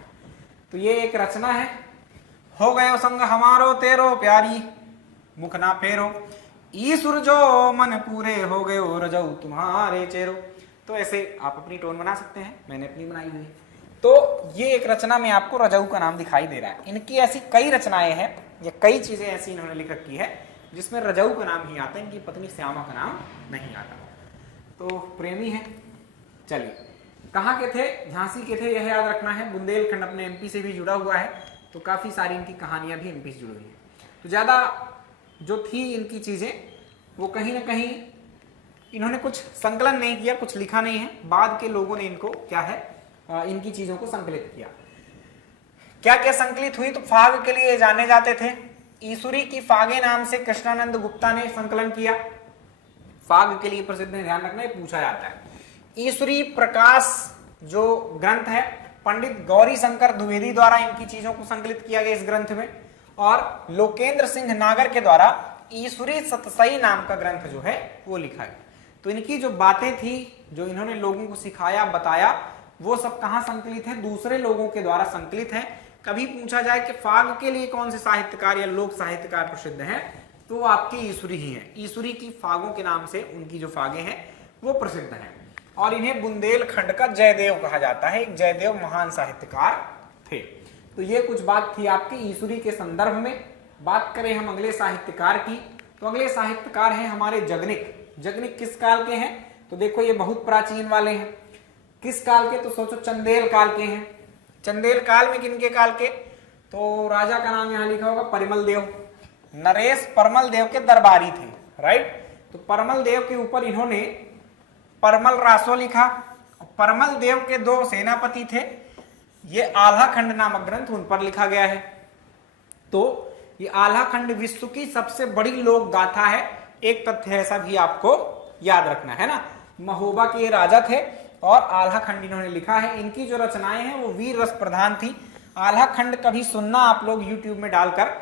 तो ये एक रचना है। हो गयो संग हमारो तेरो प्यारी, मुख ना फेरो, ईसुर जो मन पूरे, हो गयो रजऊ तुम्हारे चेरो। तो ऐसे आप अपनी टोन बना सकते हैं, मैंने अपनी बनाई हुई है। तो ये एक रचना में आपको रजऊ का नाम दिखाई दे रहा है। इनकी ऐसी कई रचनाएं हैं, या कई चीजें ऐसी इन्होंने लिख रखी है जिसमें रजऊ का नाम ही आता है, इनकी पत्नी श्यामा का नाम नहीं आता। तो प्रेमी है। चलिए, कहाँ के थे? झांसी के थे, यह याद रखना है। बुंदेलखंड अपने एमपी से भी जुड़ा हुआ है, तो काफी सारी इनकी कहानियां भी एमपी से जुड़ी हुई है। तो ज्यादा जो थी इनकी चीजें वो कहीं ना कहीं इन्होंने कुछ संकलन नहीं किया, कुछ लिखा नहीं है। बाद के लोगों ने इनको क्या है, इनकी चीजों को संकलित किया। क्या क्या संकलित हुई? तो फाग के लिए जाने जाते थे। ईसुरी की फागे नाम से कृष्णानंद गुप्ता ने संकलन किया। फाग के लिए प्रसिद्ध है, ध्यान रखना, ये पूछा जाता है। ईसुरी प्रकाश जो ग्रंथ है, पंडित गौरी शंकर द्विवेदी द्वारा इनकी चीजों को संकलित किया गया इस ग्रंथ में। और लोकेंद्र सिंह नागर के द्वारा ईसुरी सतसई नाम का ग्रंथ जो है वो लिखा है। तो इनकी जो बातें थी, जो इन्होंने लोगों को सिखाया बताया, वो सब कहाँ संकलित है? दूसरे लोगों के द्वारा संकलित है। कभी पूछा जाए कि फाग के लिए कौन से साहित्यकार या लोक साहित्यकार प्रसिद्ध हैं, तो वो आपकी ईसुरी ही है। ईसुरी की फागों के नाम से उनकी जो फागे हैं वो प्रसिद्ध हैं। और इन्हें बुंदेलखंड का जयदेव कहा जाता है। एक जयदेव महान साहित्यकार थे। तो ये कुछ बात थी आपकी ईसुरी के संदर्भ में। बात करें हम अगले साहित्यकार की, तो अगले साहित्यकार हैं हमारे जगनिक। जगनिक किस काल के हैं? तो देखो ये बहुत प्राचीन वाले हैं। किस काल के? तो सोचो चंदेल काल के हैं। चंदेल काल में किनके काल के? तो राजा का नाम यहां लिखा होगा परिमल देव। नरेश परमल देव के दरबारी थे, राइट। तो परमल देव के ऊपर इन्होंने परमल रासो लिखा। परमल देव के दो सेनापति थे, ये आल्हा खंड नामक ग्रंथ उन पर लिखा गया है। तो ये आल्हा खंड विश्व की सबसे बड़ी लोक गाथा है। एक तथ्य ऐसा भी आपको याद रखना है ना, महोबा के राजा थे और आल्हा खंड इन्होंने लिखा है। इनकी जो रचनाएं हैं वो वीर रस प्रधान थी। आल्हा खंड कभी सुनना आप लोग यूट्यूब में डालकर,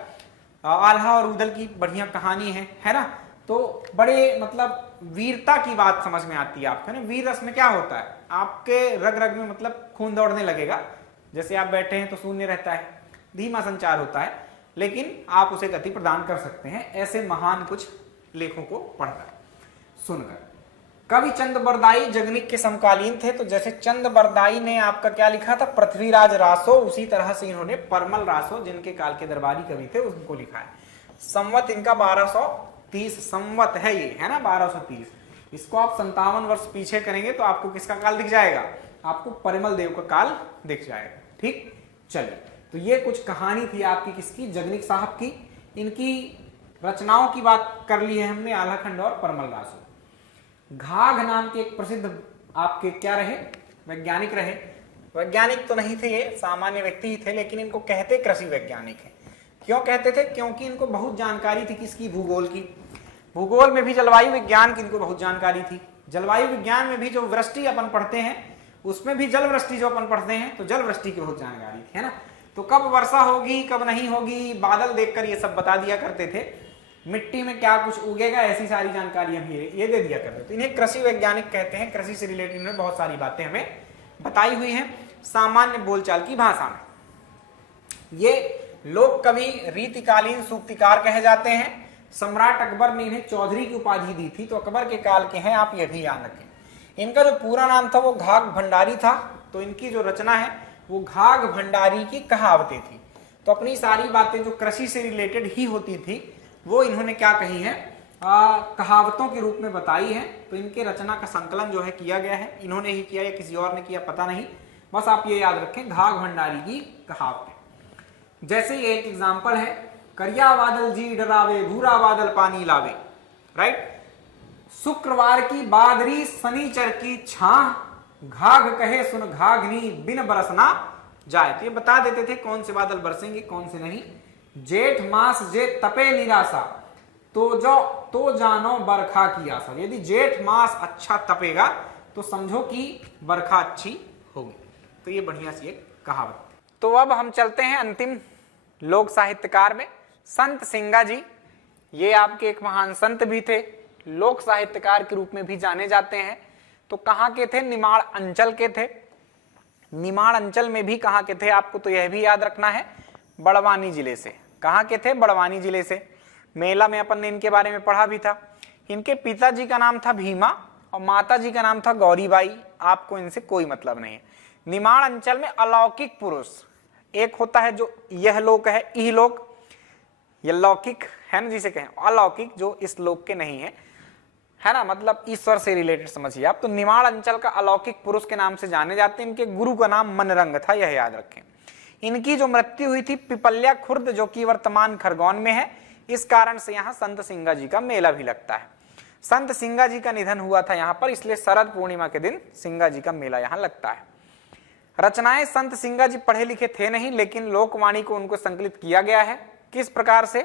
आल्हा और उदल की बढ़िया कहानी है ना। तो बड़े मतलब वीरता की बात समझ में आती है आपको ना। वीर रस में क्या होता है, आपके रग रग में मतलब खून दौड़ने लगेगा। जैसे आप बैठे हैं तो शून्य रहता है, धीमा संचार होता है, लेकिन आप उसे गति प्रदान कर सकते हैं ऐसे महान कुछ लेखों को पढ़कर सुनकर। कवि चंद बरदाई जगनिक के समकालीन थे। तो जैसे चंद बरदाई ने आपका क्या लिखा था, पृथ्वीराज रासो, उसी तरह से इन्होंने परमल रासो जिनके काल के दरबारी कवि थे उनको लिखा है। संवत इनका 1230 संवत है, ये है ना 1230। इसको आप 57 वर्ष पीछे करेंगे तो आपको किसका काल दिख जाएगा? आपको परिमल देव का काल दिख जाएगा। ठीक, चलिए, तो ये कुछ कहानी थी आपकी किसकी, जगनिक साहब की। इनकी रचनाओं की बात कर ली है हमने, आल्हा खंड और परमल रासो। घाघ नाम के एक प्रसिद्ध आपके क्या रहे, वैज्ञानिक रहे। वैज्ञानिक तो नहीं थे, ये सामान्य व्यक्ति ही थे, लेकिन इनको कहते कृषि वैज्ञानिक है। क्यों कहते थे? क्योंकि इनको बहुत जानकारी थी किसकी, भूगोल की। भूगोल में भी जलवायु विज्ञान की इनको बहुत जानकारी थी। जलवायु विज्ञान में भी जो वृष्टि अपन पढ़ते हैं उसमें भी जल वृष्टि जो अपन पढ़ते हैं, तो जल वृष्टि की बहुत जानकारी थी, है ना। तो कब वर्षा होगी कब नहीं होगी, बादल देखकर ये सब बता दिया करते थे। मिट्टी में क्या कुछ उगेगा, ऐसी सारी जानकारियां भी ये दे दिया करते। तो इन्हें कृषि वैज्ञानिक कहते हैं। कृषि से रिलेटेड में बहुत सारी बातें हमें बताई हुई हैं सामान्य बोलचाल की भाषा में। ये लोक कवि रीतिकालीन सूक्तिकार कहे जाते हैं। सम्राट अकबर ने इन्हें चौधरी की उपाधि दी थी, तो अकबर के काल के हैं, आप ये भी याद रखें। इनका जो पूरा नाम था वो घाघ भंडारी था। तो इनकी जो रचना है वो घाघ भंडारी की कहावतें थी। तो अपनी सारी बातें जो कृषि से रिलेटेड ही होती थी वो इन्होंने क्या कही है, कहावतों के रूप में बताई है। तो इनके रचना का संकलन जो है किया गया है, इन्होंने ही किया या किसी और ने किया पता नहीं, बस आप ये याद रखें घाघ भंडारी की कहावतें। जैसे ये एक एग्जाम्पल है, करिया बादल जी डरावे, भूरा बादल पानी लावे, राइट। शुक्रवार की बादरी शनिचर की छां, घाघ कहे सुन घाघनी बिन बरसना जाए। तो ये बता देते थे कौन से बादल बरसेंगे कौन से नहीं। जेठ मास जे तपे निराशा, तो जानो बरखा की आशा। यदि जेठ मास अच्छा तपेगा तो समझो कि बरखा अच्छी होगी। तो ये बढ़िया सी एक कहावत। तो अब हम चलते हैं अंतिम लोक साहित्यकार में, संत सिंगा जी। ये आपके एक महान संत भी थे, लोक साहित्यकार के रूप में भी जाने जाते हैं। तो कहां के थे? निमाड़ अंचल के थे। निमाड़ अंचल में भी कहां के थे आपको तो यह भी याद रखना है, बड़वानी जिले से। कहां के थे? बड़वानी जिले से। मेला में अपन ने इनके बारे में पढ़ा भी था। इनके पिताजी का नाम था भीमा और माता जी का नाम था गौरीबाई। आपको इनसे कोई मतलब नहीं है। निमाड़ अंचल में अलौकिक पुरुष, एक होता है जो यह लोक है, इहलोक, यह लौकिक है ना जिसे कहें, अलौकिक जो इस लोक के नहीं है ना, मतलब ईश्वर से रिलेटेड समझिए आप। तो निमाड़ अंचल का अलौकिक पुरुष के नाम से जाने जाते हैं। इनके गुरु का नाम मनरंग था, यह याद रखें। इनकी जो मृत्यु हुई थी पिपल्या खुर्द, जो कि वर्तमान खरगोन में है। इस कारण से यहाँ संत सिंगा जी का मेला भी लगता है। संत सिंगा जी का निधन हुआ था यहाँ पर, इसलिए शरद पूर्णिमा के दिन सिंगा जी का मेला यहाँ लगता है। रचनाएं, संत सिंगा जी पढ़े लिखे थे नहीं, लेकिन लोकवाणी को उनको संकलित किया गया है। किस प्रकार से?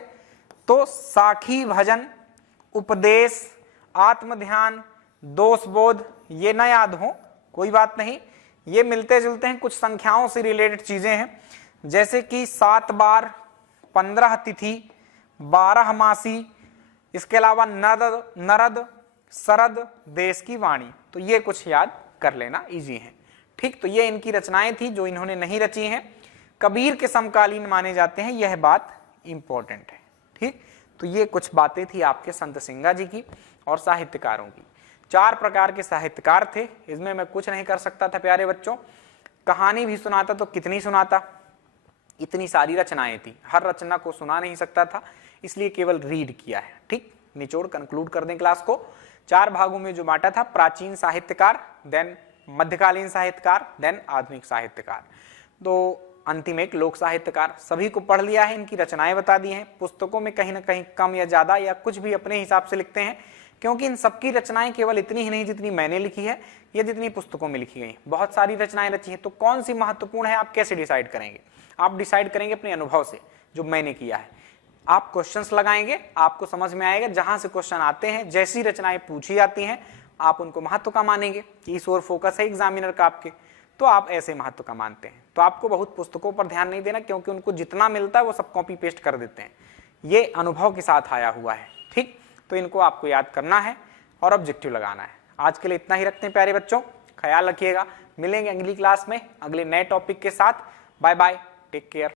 तो साखी भजन, उपदेश, आत्मध्यान, दोषबोध, ये न याद हो कोई बात नहीं, ये मिलते जुलते हैं, कुछ संख्याओं से रिलेटेड चीजें हैं, जैसे कि 7 बार, 15 तिथि, 12 मासी, इसके अलावा नरद, शरद, देश की वाणी। तो ये कुछ याद कर लेना, इजी है। ठीक, तो ये इनकी रचनाएं थी जो इन्होंने नहीं रची हैं। कबीर के समकालीन माने जाते हैं, यह बात इंपॉर्टेंट है। ठीक, तो ये कुछ बातें थी आपके संत सिंगा जी की और साहित्यकारों की। 4 प्रकार के साहित्यकार थे, इसमें मैं कुछ नहीं कर सकता था प्यारे बच्चों। कहानी भी सुनाता तो कितनी सुनाता, इतनी सारी रचनाएं थी, हर रचना को सुना नहीं सकता था, इसलिए केवल रीड किया है। ठीक, निचोड़ कंक्लूड कर दें क्लास को। 4 भागों में जो बांटा था, प्राचीन साहित्यकार, देन मध्यकालीन साहित्यकार, देन आधुनिक साहित्यकार, तो अंतिम एक लोक साहित्यकार। सभी को पढ़ लिया है, इनकी रचनाएं बता दी हैं। पुस्तकों में कहीं ना कहीं कम या ज्यादा या कुछ भी अपने हिसाब से लिखते हैं, क्योंकि इन सबकी रचनाएं केवल इतनी ही नहीं जितनी मैंने लिखी है या जितनी पुस्तकों में लिखी गई। बहुत सारी रचनाएं रची हैं, तो कौन सी महत्वपूर्ण है आप कैसे डिसाइड करेंगे? आप डिसाइड करेंगे अपने अनुभव से, जो मैंने किया है। आप क्वेश्चंस लगाएंगे, आपको समझ में आएगा, जहां से क्वेश्चन आते हैं, जैसी रचनाएं पूछी जाती हैं, आप उनको महत्व का मानेंगे कि इस ओर फोकस है एग्जामिनर का आपके, तो आप ऐसे महत्व का मानते हैं। तो आपको बहुत पुस्तकों पर ध्यान नहीं देना, क्योंकि उनको जितना मिलता है वो सब कॉपी पेस्ट कर देते हैं। ये अनुभव के साथ आया हुआ है। ठीक, तो इनको आपको याद करना है और ऑब्जेक्टिव लगाना है। आज के लिए इतना ही रखते हैं प्यारे बच्चों, ख्याल रखिएगा। मिलेंगे अगली क्लास में अगले नए टॉपिक के साथ। Bye bye, take care.